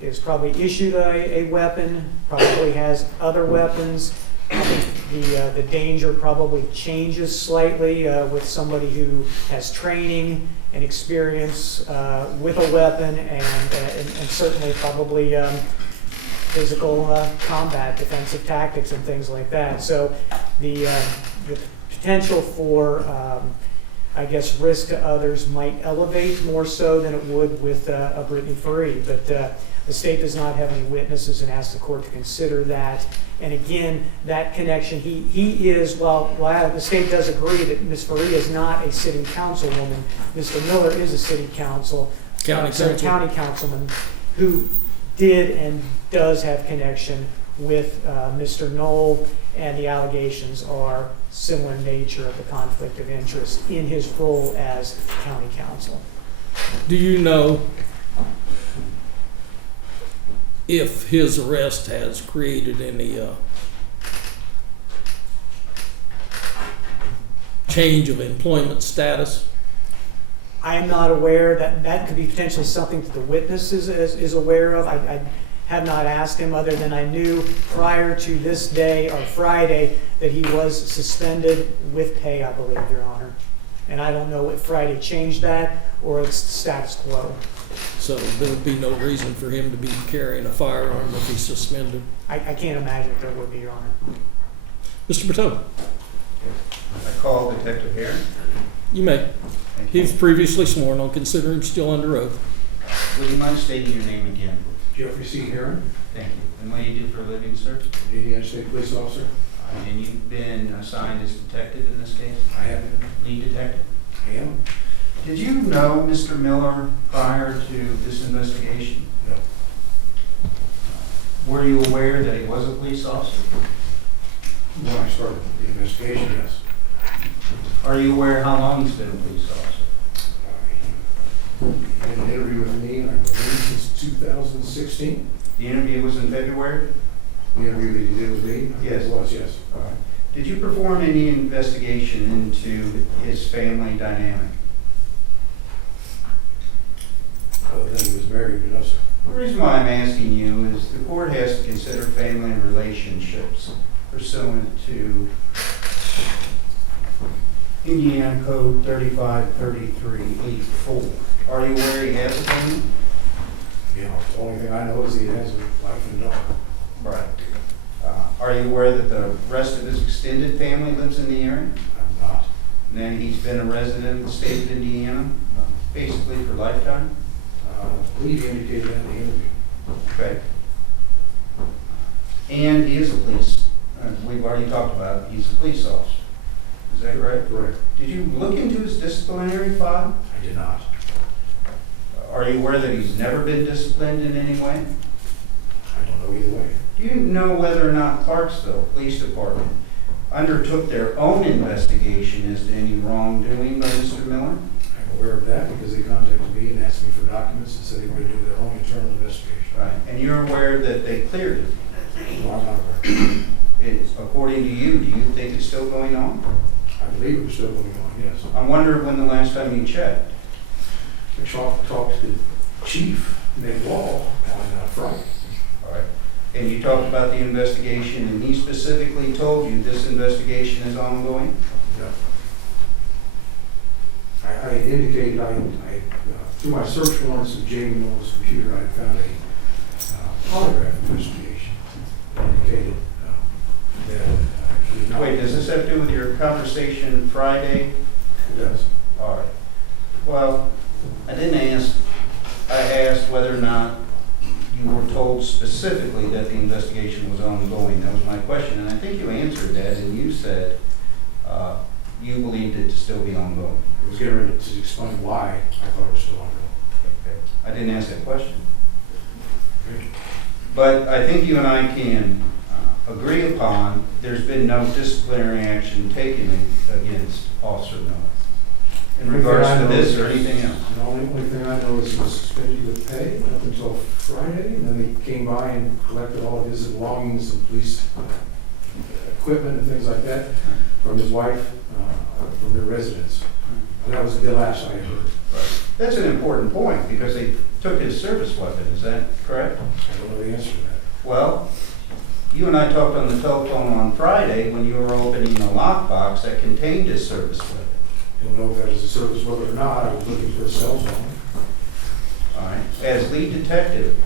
is probably issued a weapon, probably has other weapons. I think the danger probably changes slightly with somebody who has training and experience with a weapon, and certainly probably physical combat, defensive tactics, and things like that. So the potential for, I guess, risk to others might elevate more so than it would with a Britney Ferree. But the state does not have any witnesses and asks the court to consider that. And again, that connection, he is, while the state does agree that Ms. Ferree is not a city councilwoman, Mr. Miller is a city county councilman who did and does have connection with Mr. Noel, and the allegations are similar in nature of the conflict of interest in his role as county council. Do you know if his arrest has created any change of employment status? I am not aware. That could be potentially something that the witness is aware of. I have not asked him, other than I knew prior to this day, or Friday, that he was suspended with pay, I believe, Your Honor. And I don't know if Friday changed that or it's status quo. So there would be no reason for him to be carrying a firearm if he's suspended? I can't imagine if there would be, Your Honor. Mr. Bertone, I call Detective Herring. you may. Thank you. He's previously sworn. I'll consider him still under oath. Would you mind stating your name again? Jeffrey C. Herring, Thank you. And what do you do for a living, sir? Indiana State Police Officer. And you've been assigned as detective in this case? I have been. Lead detective? I am. Did you know Mr. Miller prior to this investigation? No. Were you aware that he was a police officer? When I started the investigation, yes. Are you aware how long he's been a police officer? He had an interview with me, I believe, since 2016. The interview was in February? The interview that he did with me? Yes. It was, yes. Did you perform any investigation into his family dynamic? married, but no, sir. The reason why I'm asking you is the court has to consider family and relationships pursuant to Indiana Code 3533-84. Are you aware he has a family? You know, the only thing I know is he has a wife and daughter. Right. Are you aware that the rest of his extended family lives in the area? I'm not. And then he's been a resident of the state of Indiana, basically for lifetime? I believe he indicated that in the interview. Okay. And he is a police, we've already talked about, he's a police officer. Is that correct? Correct. Did you look into his disciplinary file? I did not. Are you aware that he's never been disciplined in any way? I don't know either way. Do you know whether or not Clarksville Police Department undertook their own investigation as to any wrongdoing by Mr. Miller? I'm aware of that because they contacted me and asked me for documents and said they were going to do their own internal investigation. Right. And you're aware that they cleared it? No, I'm not aware. According to you, do you think it's still going on? I believe it was still going on, yes. I wonder when the last time you checked. I talked to the chief, Nate Wall, on Friday. All right. And you talked about the investigation, and he specifically told you this investigation is ongoing? No. I indicated, through my search warrants of Jamey Noel's computer, I found a polygraph investigation that indicated that he did not. Wait, does this have to do with your conversation Friday? It does. All right. Well, I didn't ask, I asked whether or not you were told specifically that the investigation was ongoing. That was my question, and I think you answered that, and you said you believed it to still be ongoing. I was getting ready to explain why I thought it was still ongoing. Okay. I didn't ask that question. Okay. But I think you and I can agree upon there's been no disciplinary action taken against Officer Miller in regards to this or anything else. The only thing I know is he was suspended with pay up until Friday, and then they came by and collected all of his belongings and police equipment and things like that from his wife, from their residence. And that was the last I heard. That's an important point because they took his service weapon. Is that correct? I don't know the answer to that. Well, you and I talked on the telephone on Friday when you were opening a lockbox that contained his service weapon. Don't know if that was a service weapon or not. I was looking for a cell phone. All right. As lead detective,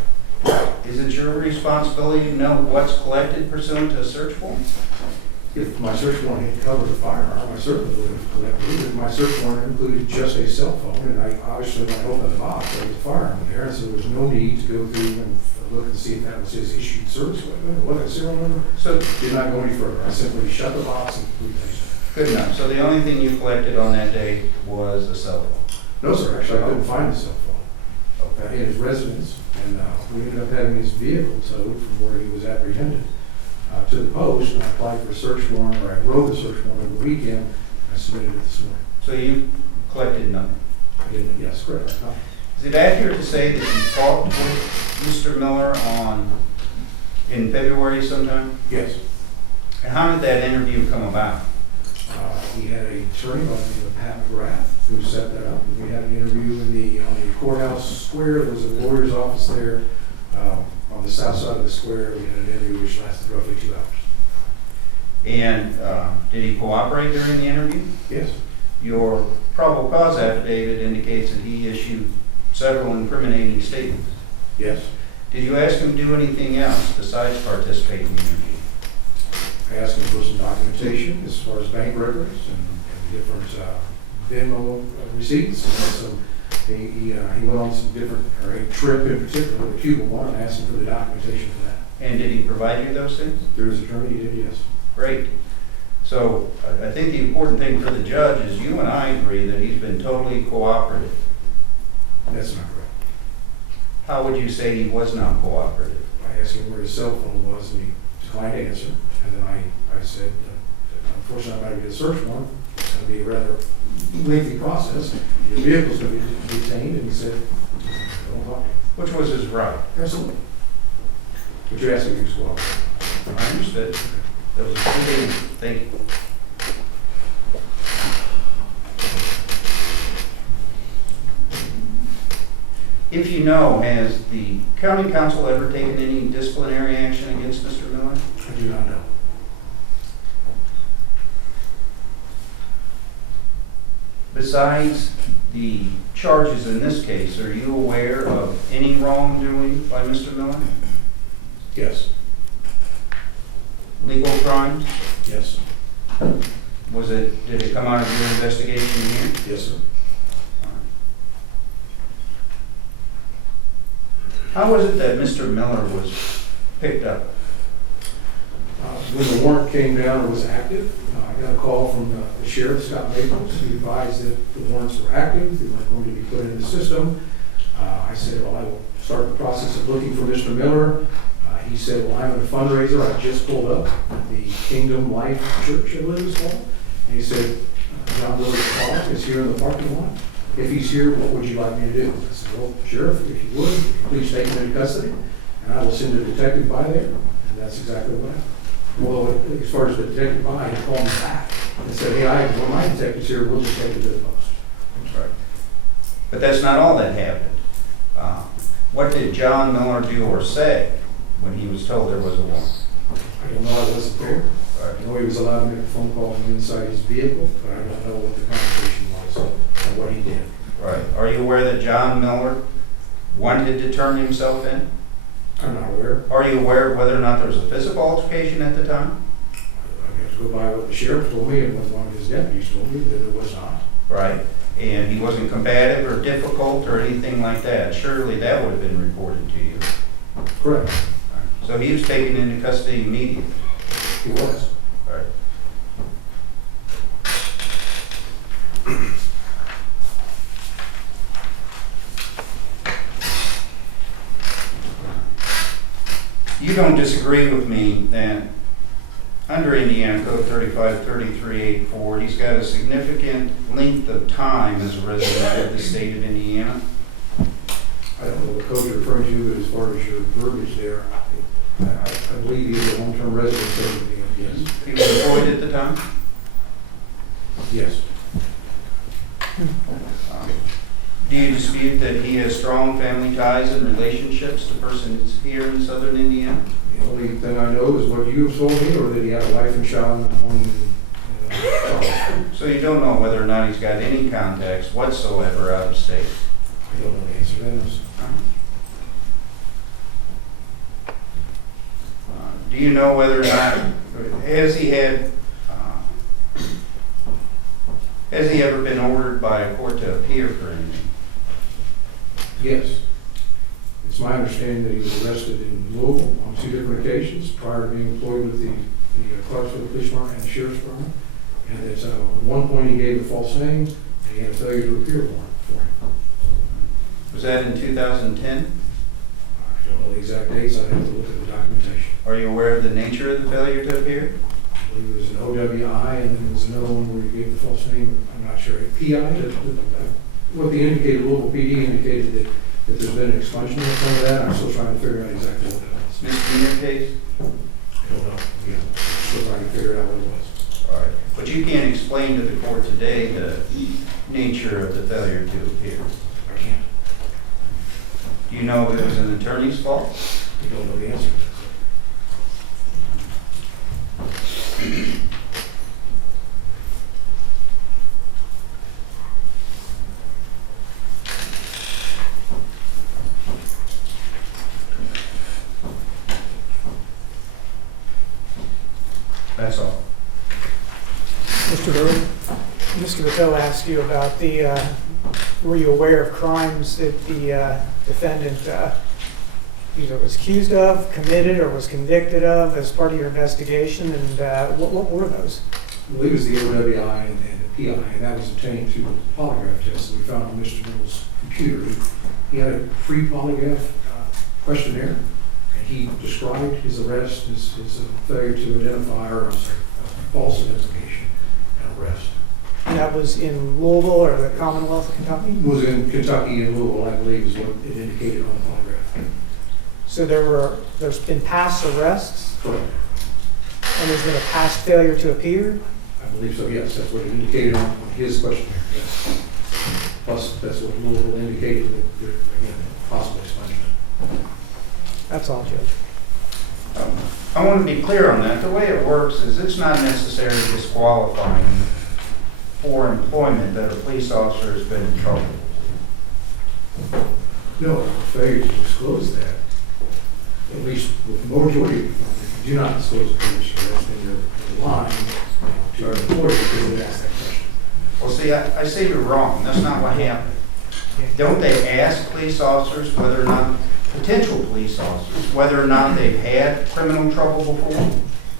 is it your responsibility to know what's collected pursuant to a search warrant? If my search warrant had covered a firearm, I certainly would have collected it. If my search warrant included just a cell phone, and I obviously, when I opened the box, there was a firearm in there, and so there was no need to go through and look and see if that was his issued service weapon or what that serial number. So Did not go any further. I simply shut the box and replaced it. good enough. So the only thing you collected on that day was a cell phone. No, sir, actually, I couldn't find the cell phone in his residence, and we ended up having his vehicle towed from where he was apprehended to the post, and I applied for a search warrant, or I wrote the search warrant over the weekend. I submitted it this morning. So you collected nothing. I didn't, yes, correct. No. Is it accurate to say that you talked with Mr. Miller in February sometime? Yes. And how did that interview come about? He had an attorney by the name of Pat McGrath who set that up. We had an interview on the courthouse square. There was a lawyer's office there. On the south side of the square, we had an interview which lasted roughly 2 hours. And did he cooperate during the interview? Yes. Your probable cause affidavit indicates that he issued several incriminating statements. Yes. Did you ask him to do anything else besides participate in the interview? I asked him for some documentation as far as bank records and different Venmo receipts. And some, he went on some different, or a trip in particular, the Cuban one, and I asked him for the documentation for that. And did he provide you those things? Through his attorney, he did, yes. Great. So I think the important thing for the judge is you and I agree that he's been totally cooperative. That's not correct. How would you say he was not cooperative? I asked him where his cell phone was, and he declined to answer. And then I said, unfortunately, I'm going to get a search warrant. It's going to be a rather lengthy process. Your vehicle's going to be detained. And he said, don't talk to me. Which was his right. Absolutely. But you're asking me to squabble. I understood. That was a good thing. Thank you. If you know, has the county council ever taken any disciplinary action against Mr. Miller? I do not know. Besides the charges in this case, are you aware of any wrongdoing by Mr. Miller? Yes, Legal crimes? yes, Did it come out of your investigation here? yes, sir. How was it that Mr. Miller was picked up? When the warrant came down, it was active. I got a call from the sheriff, Scott Maples, who advised that the warrants were active, they weren't going to be put in the system. I said, well, I will start the process of looking for Mr. Miller. He said, well, I'm at a fundraiser, I just pulled up at the Kingdom Life Church in Livingston. And he said, John Miller's car is here in the parking lot. If he's here, what would you like me to do? I said, well, Sheriff, if you would, please take him into custody, and I will send a detective by there. And that's exactly what happened. Well, as far as the detective by, he called me back and said, hey, I have one of my detectives here, we'll just take it to the post. I'm sorry. But that's not all that happened. What did John Miller do or say when he was told there was a warrant? I don't know, I wasn't there. I know he was allowed to make a phone call from inside his vehicle, but I don't know what the conversation was or what he did. Right. Are you aware that John Miller wanted to turn himself in? I'm not aware. Are you aware of whether or not there was a physical altercation at the time? I have to go by what the sheriff told me and what one of his deputies told me, that there was not. Right. And he wasn't combative or difficult or anything like that. Surely that would have been reported to you. Correct. So he was taken into custody immediately. He was. All right. You don't disagree with me that under Indiana Code 353384, he's got a significant length of time as a resident of the state of Indiana? I don't know what code you're referring to, but as far as your verbiage there, I believe he's a long-term resident of Indiana. Yes. He was employed at the time? Yes. Do you dispute that he has strong family ties and relationships to persons here in southern Indiana? The only thing I know is what you have told me, or that he had a wife and child in the home in Charleston. So you don't know whether or not he's got any contacts whatsoever out of state? I don't know the answer to that. Do you know whether or not, has he ever been ordered by a court to appear for anything? Yes. It's my understanding that he was arrested in Louisville on 2 different occasions prior to being employed with the Clarksville Police Department and the Sheriff's Department. And that at one point he gave a false name and he had a failure to appear warrant for him. Was that in 2010? I don't know the exact dates, I'd have to look at the documentation. Are you aware of the nature of the failure to appear? I believe it was an OWI and then there was another one where he gave the false name, I'm not sure. PI, what the indicated, Louisville PD indicated that there's been an expungement of some of that. I'm still trying to figure out exactly what that was. Misdemeanor case? I don't know. Again, still trying to figure out what it was. All right. But you can't explain to the court today the nature of the failure to appear. I can't. Do you know if it was an attorney's fault? I don't know the answer to that. That's all. Mr. Burley? Mr. Bateau asked you about were you aware of crimes that the defendant either was accused of, committed, or was convicted of as part of your investigation, and what were those? I believe it was the OWI and the PI, and that was obtained through a polygraph test that we found on Mr. Miller's computer. He had a free polygraph questionnaire, and he described his arrest, his failure to identify, or false identification and arrest. And that was in Louisville or the Commonwealth of Kentucky? It was in Kentucky and Louisville, I believe, is what it indicated on the polygraph. So there's been past arrests, Correct. and there's been a past failure to appear? I believe so, yes. That's what it indicated on his questionnaire, yes. Plus, that's what Louisville indicated, that again, possible expungement. That's all, Judge. I want to be clear on that. The way it works is it's not necessarily disqualifying for employment that a police officer has been in trouble. No, failure to disclose that, at least with the majority, if you do not disclose the position, that's in your line to your employer because they ask that question. Well, see, I say you're wrong. That's not what happened. Don't they ask police officers whether or not, potential police officers, whether or not they've had criminal trouble before?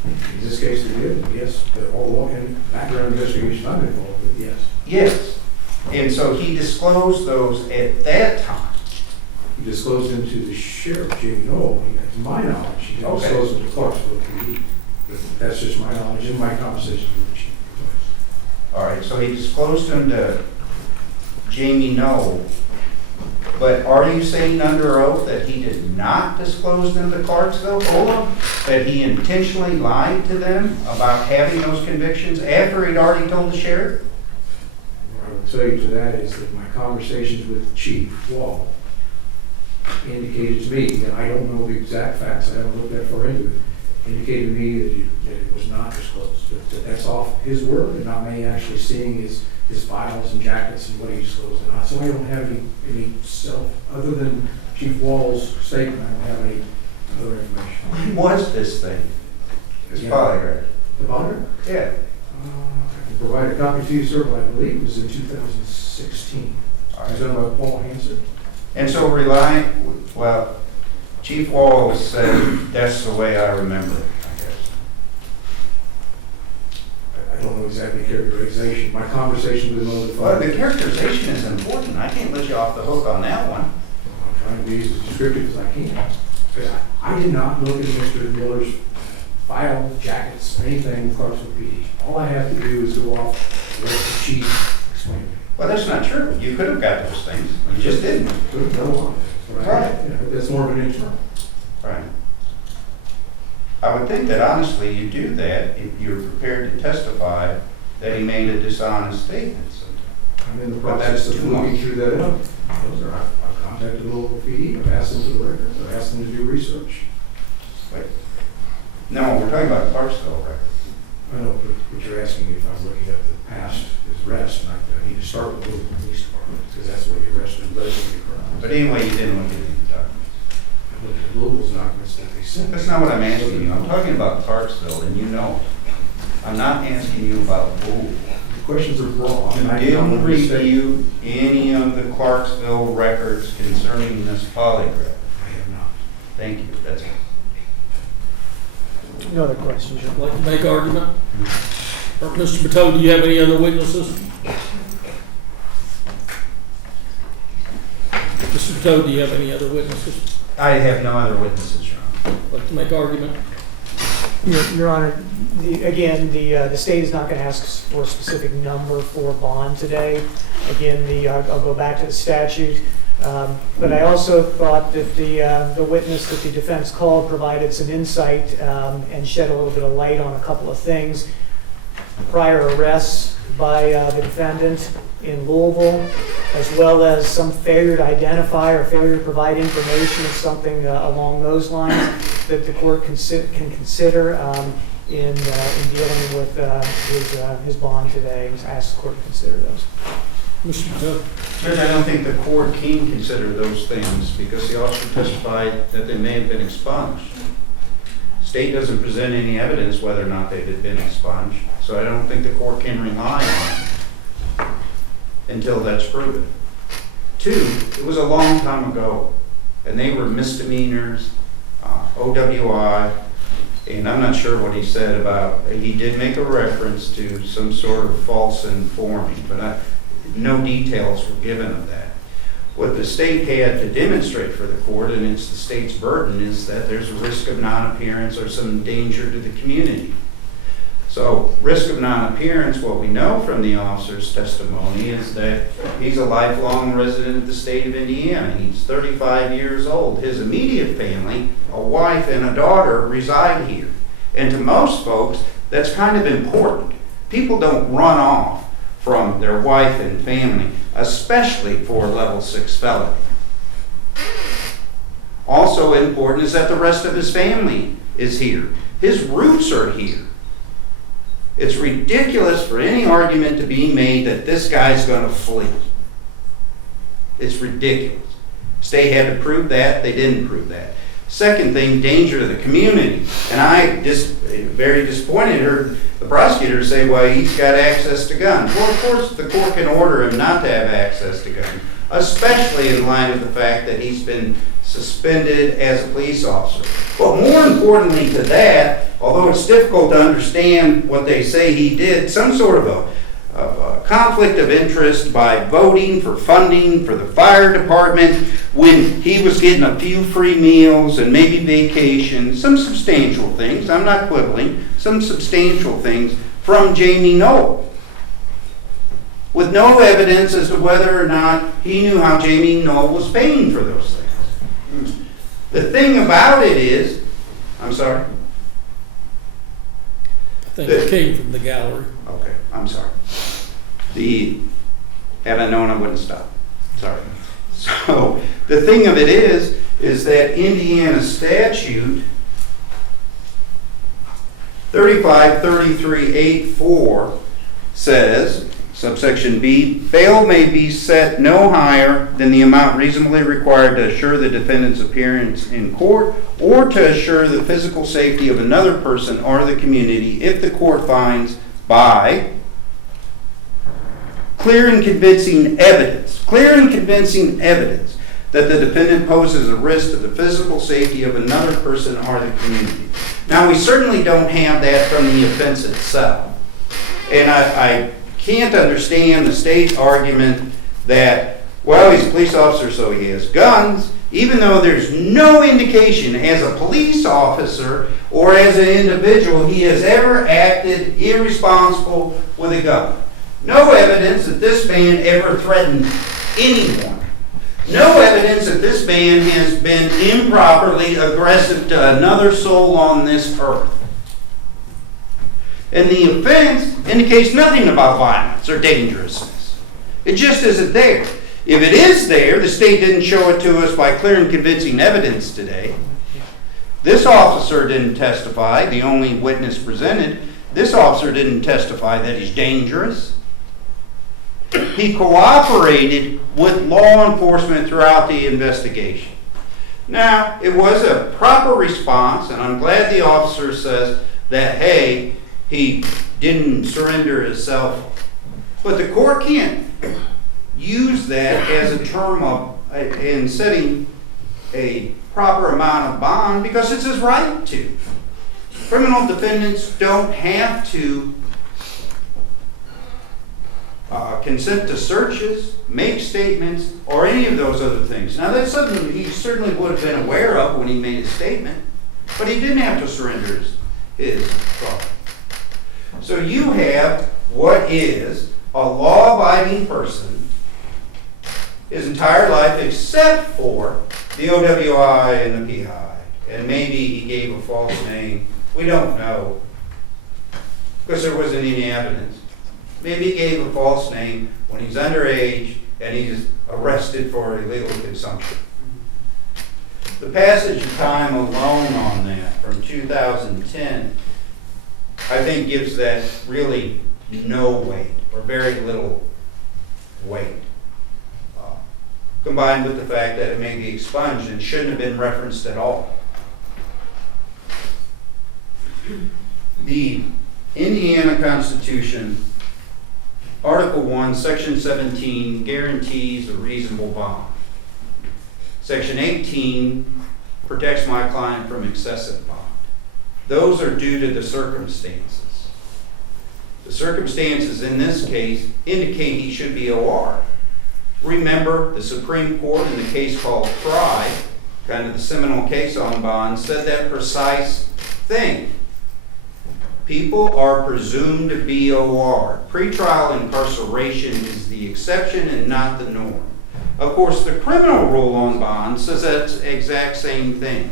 In this case, they did, yes, but all in background investigation I'm involved with, yes. Yes. And so he disclosed those at that time. He disclosed them to the sheriff, Jamey Noel. To my knowledge, he didn't Okay. disclose them to Clarksville PD. But that's just my knowledge in my conversation with the chief. All right, so he disclosed them to Jamey Noel. But are you saying under oath that he did not disclose them to Clarksville, or that he intentionally lied to them about having those convictions after he'd already told the sheriff? What I would tell you to that is that my conversations with Chief Wall indicated to me, and I don't know the exact facts, I haven't looked that far into it, indicated to me that it was not disclosed. But that's off his word and not me actually seeing his files and jackets and what he disclosed or not. So I don't have any self, other than Chief Wall's statement, I don't have any other information. When was this thing? This Yeah. polygraph? The bonder? Yeah. I can provide a copy to you, sir, but I believe it was in 2016. All It was right. done by Paul Hansen. And so well, Chief Wall said, that's the way I remember it, I guess. I don't know exactly characterization. My conversation with him over the Well, phone. the characterization is important. I can't let you off the hook on that one. I'm trying to be as descriptive as I can. But I did not look at Mr. Miller's file, jackets, anything in Clarksville PD. All I have to do is go off what the chief explained to me. Well, that's not true. You could have got those things. You just didn't. Could have done a lot. But Right. That's more of an internal. Right. I would think that honestly you do that if you're prepared to testify that he made a dishonest statement. I'm in the But process that's of too looking much. through that up. I've contacted the local PD, I've asked them for the records, I've asked them to do research. No, we're talking about Clarksville record. I know, but you're asking me if I'm looking at the past as arrest, and I need to start with the local police department, because that's what the arrest and legislative crimes. But anyway, you didn't look at these documents. I looked at the locals documents that they sent. That's not what I'm asking you. I'm talking about Clarksville, and you know. I'm not asking you about Louisville. The questions are broad. and I You don't didn't understand- review any of the Clarksville records concerning this polygraph. I have not. Thank you, that's it. No other questions, Your Honor. Like to make argument? Or Mr. Bateau, do you have any other witnesses? Mr. Bateau, do you have any other witnesses? I have no other witnesses, Your Honor. Like to make argument? Your Honor, the state is not going to ask for a specific number for bond today. Again, I'll go back to the statute. But I also thought that the witness that the defense called provided some insight and shed a little bit of light on a couple of things. Prior arrests by the defendant in Louisville, as well as some failure to identify or failure to provide information or something along those lines that the court can consider in dealing with his bond today. I ask the court to consider those. Mr. Bateau? Judge, I don't think the court can consider those things because the officer testified that they may have been expunged. State doesn't present any evidence whether or not they had been expunged, so I don't think the court can rely on it until that's proven. Two, it was a long time ago, and they were misdemeanors, OWI, and I'm not sure what he said about, he did make a reference to some sort of false informing, but no details were given of that. What the state had to demonstrate for the court, and it's the state's burden, is that there's a risk of non-appearance or some danger to the community. So, risk of non-appearance, what we know from the officer's testimony is that he's a lifelong resident of the state of Indiana. He's 35 years old. His immediate family, a wife and a daughter, reside here. And to most folks, that's kind of important. People don't run off from their wife and family, especially for a level 6 felony. Also important is that the rest of his family is here. His roots are here. It's ridiculous for any argument to be made that this guy's going to flee. It's ridiculous. State had to prove that. They didn't prove that. Second thing, danger to the community. And I just very disappointed heard the prosecutor say, well, he's got access to guns. Well, of course, the court can order him not to have access to guns, especially in light of the fact that he's been suspended as a police officer. But more importantly to that, although it's difficult to understand what they say he did, some sort of a conflict of interest by voting for funding for the fire department when he was getting a few free meals and maybe vacation, some substantial things, I'm not quibbling, some substantial things from Jamey Noel, with no evidence as to whether or not he knew how Jamey Noel was paying for those things. The thing about it is, I'm sorry? I think it came from the gallery. Okay, I'm sorry. Had I known, I wouldn't stop. Sorry. So the thing of it is that Indiana statute 3533.84 says, subsection B, bail may be set no higher than the amount reasonably required to assure the defendant's appearance in court or to assure the physical safety of another person or the community if the court finds by clear and convincing evidence that the defendant poses a risk to the physical safety of another person or the community. Now, we certainly don't have that from the offense itself. And I can't understand the state's argument that, well, he's a police officer, so he has guns, even though there's no indication as a police officer or as an individual he has ever acted irresponsible with a gun. No evidence that this man ever threatened anyone. No evidence that this man has been improperly aggressive to another soul on this earth. And the offense indicates nothing about violence or dangerousness. It just isn't there. If it is there, the state didn't show it to us by clear and convincing evidence today. This officer didn't testify, the only witness presented. This officer didn't testify that he's dangerous. He cooperated with law enforcement throughout the investigation. Now, it was a proper response, and I'm glad the officer says that, hey, he didn't surrender himself. But the court can't use that as a term of in setting a proper amount of bond because it's his right to. Criminal defendants don't have to consent to searches, make statements, or any of those other things. Now, that's something he certainly would have been aware of when he made his statement, but he didn't have to surrender his property. So you have what is a law-abiding person his entire life except for the OWI and the PI. And maybe he gave a false name. We don't know because there wasn't any evidence. Maybe he gave a false name when he's underage and he's arrested for illegal consumption. The passage of time alone on that from 2010, I think gives that really no weight or very little weight. Combined with the fact that it may be expunged and shouldn't have been referenced at all. The Indiana Constitution, Article 1, Section 17 guarantees a reasonable bond. Section 18 protects my client from excessive bond. Those are due to the circumstances. The circumstances in this case indicate he should be OR. Remember, the Supreme Court in the case called Ferree, kind of the seminal case on bond, said that precise thing. People are presumed to be OR. Pretrial incarceration is the exception and not the norm. Of course, the criminal rule on bond says that exact same thing.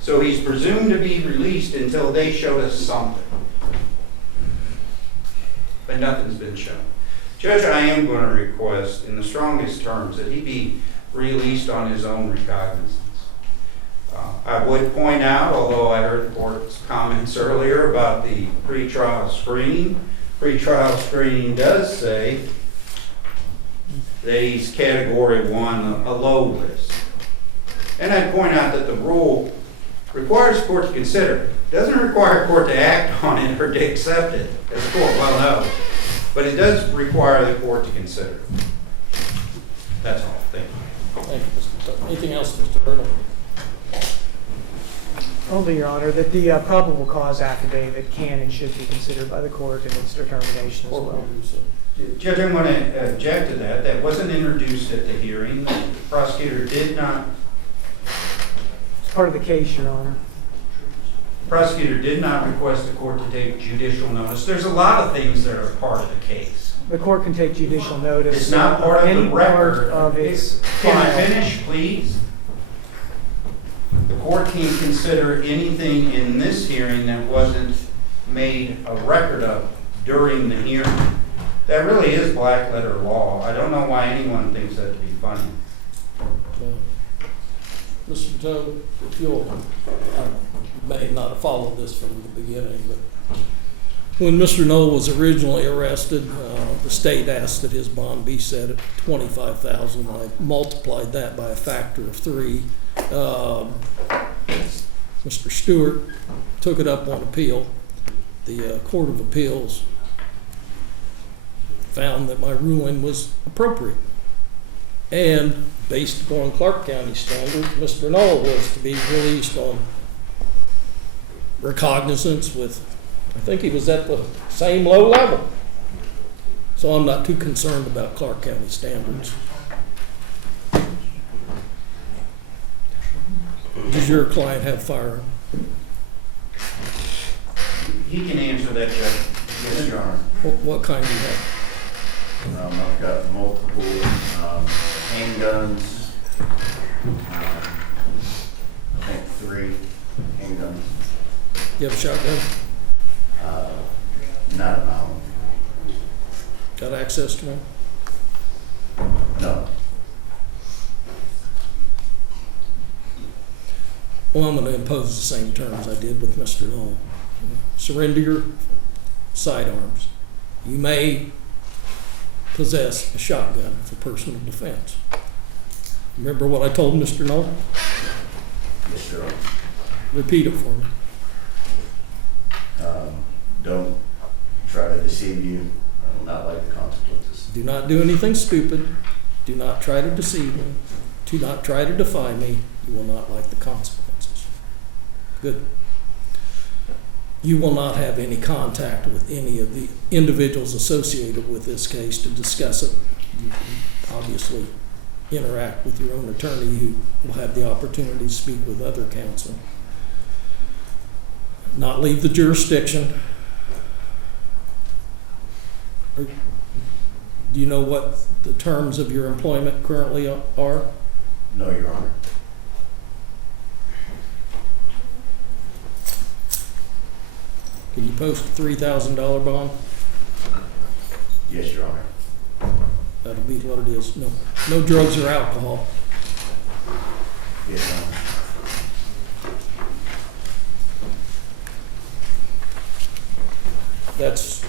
So he's presumed to be released until they showed us something. But nothing's been shown. Judge, I am going to request in the strongest terms that he be released on his own recognizance. I would point out, although I heard the court's comments earlier about the pretrial screening does say that he's category 1, a low risk. And I'd point out that the rule requires the court to consider it. It doesn't require a court to act on it or to accept it, as the court well knows. But it does require the court to consider it. That's all. Thank you. Thank you, Mr. Tucker. Anything else, Mr. Britney? Only, Your Honor, that the probable cause affidavit can and should be considered by the court in its determination as well. Judge, I'm going to object to that. That wasn't introduced at the hearing. The prosecutor did not It's part of the case, Your Honor. request the court to take judicial notice. There's a lot of things that are part of the case. The court can take judicial notice. It's not part of any the record. part of its Can I file. finish, please? The court can consider anything in this hearing that wasn't made a record of during the hearing. That really is black letter law. I don't know why anyone thinks that to be funny. Mr. Joe, if you'll, I may not have followed this from the beginning, but when Mr. Noel was originally arrested, the state asked that his bond be set at $25,000. I multiplied that by a factor of 3. Mr. Stewart took it up on appeal. The Court of Appeals found that my ruling was appropriate. And based upon Clark County standards, Mr. Noel was to be released on recognizance with, I think he was at the same low level. So I'm not too concerned about Clark County standards. Does your client have a firearm? He can answer that, Judge. Yes, Your Honor. What kind do you have? I've got multiple handguns. I think 3 handguns. You have a shotgun? Not at my home. Got access to one? No. Well, I'm going to impose the same terms I did with Mr. Noel. Surrender your sidearms. You may possess a shotgun for personal defense. Remember what I told Mr. Noel? Yes, sir. Repeat it for me. Don't try to deceive you. I will not like the consequences. Do not do anything stupid. Do not try to deceive me. Do not try to defy me. You will not like the consequences. Good. You will not have any contact with any of the individuals associated with this case to discuss it. You can obviously interact with your own attorney, who will have the opportunity to speak with other counsel. Not leave the jurisdiction. Do you know what the terms of your employment currently are? No, Your Honor. Can you post a $3,000 bond? Yes, Your Honor. That'll be what it is. No drugs or alcohol. Yes, Your Honor. That's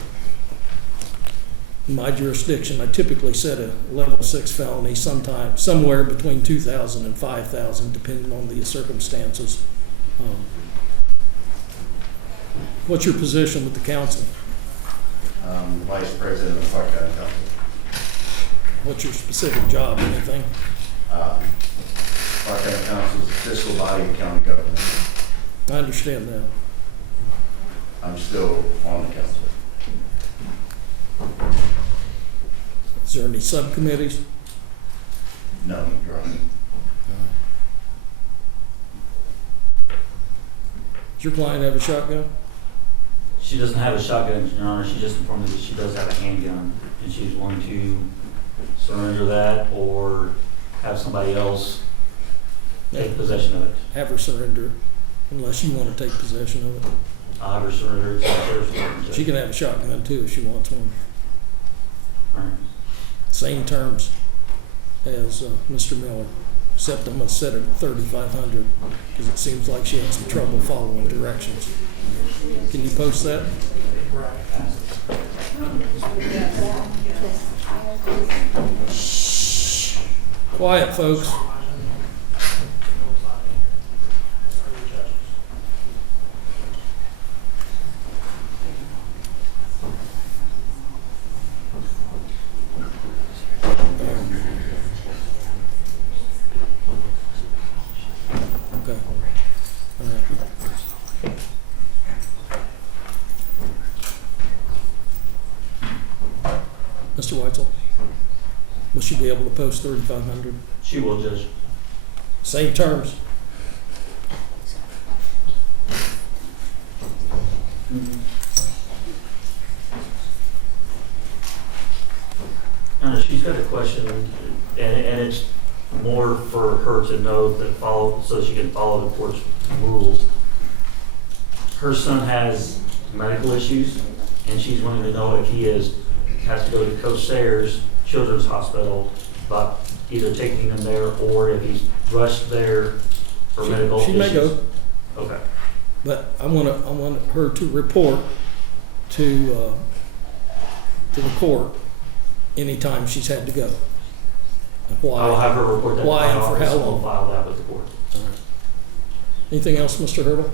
in my jurisdiction. I typically set a level 6 felony somewhere between $2,000 and $5,000, depending on the circumstances. What's your position with the council? Vice President of Clark County Council. What's your specific job? Anything? Clark County Council is the fiscal body of county government. I understand that. I'm still on the council. Is there any subcommittees? No, Your Honor. Does your client have a shotgun? She doesn't have a shotgun, Your Honor. She just informed me that she does have a handgun, and she's willing to surrender that or have somebody else take possession of it. Have her surrender it, unless you want to take possession of it. I'll have her surrender it. So She can have a shotgun too if she wants one. All right. Same terms as Mr. Miller. except I'm gonna set it at 3,500, because it seems like she had some trouble following directions. Can you post that? Shh. Quiet, folks. Okay. All right. Mr. Weitzel, will she be able to post 3,500? She will, Judge. Same terms? She's got a question, and it's more for her to know that so she can follow the court's rules. Her son has medical issues, and she's wanting to know if he has to go to Coach Sayers Children's Hospital, about either taking him there or if he's rushed there for medical issues. She may go, Okay. but I want her to report to the court anytime she's had to go. And why? I'll have her report that. Why to my and for office, how and we'll long? file that with the court. All right. Anything else, Mr. Hurdle?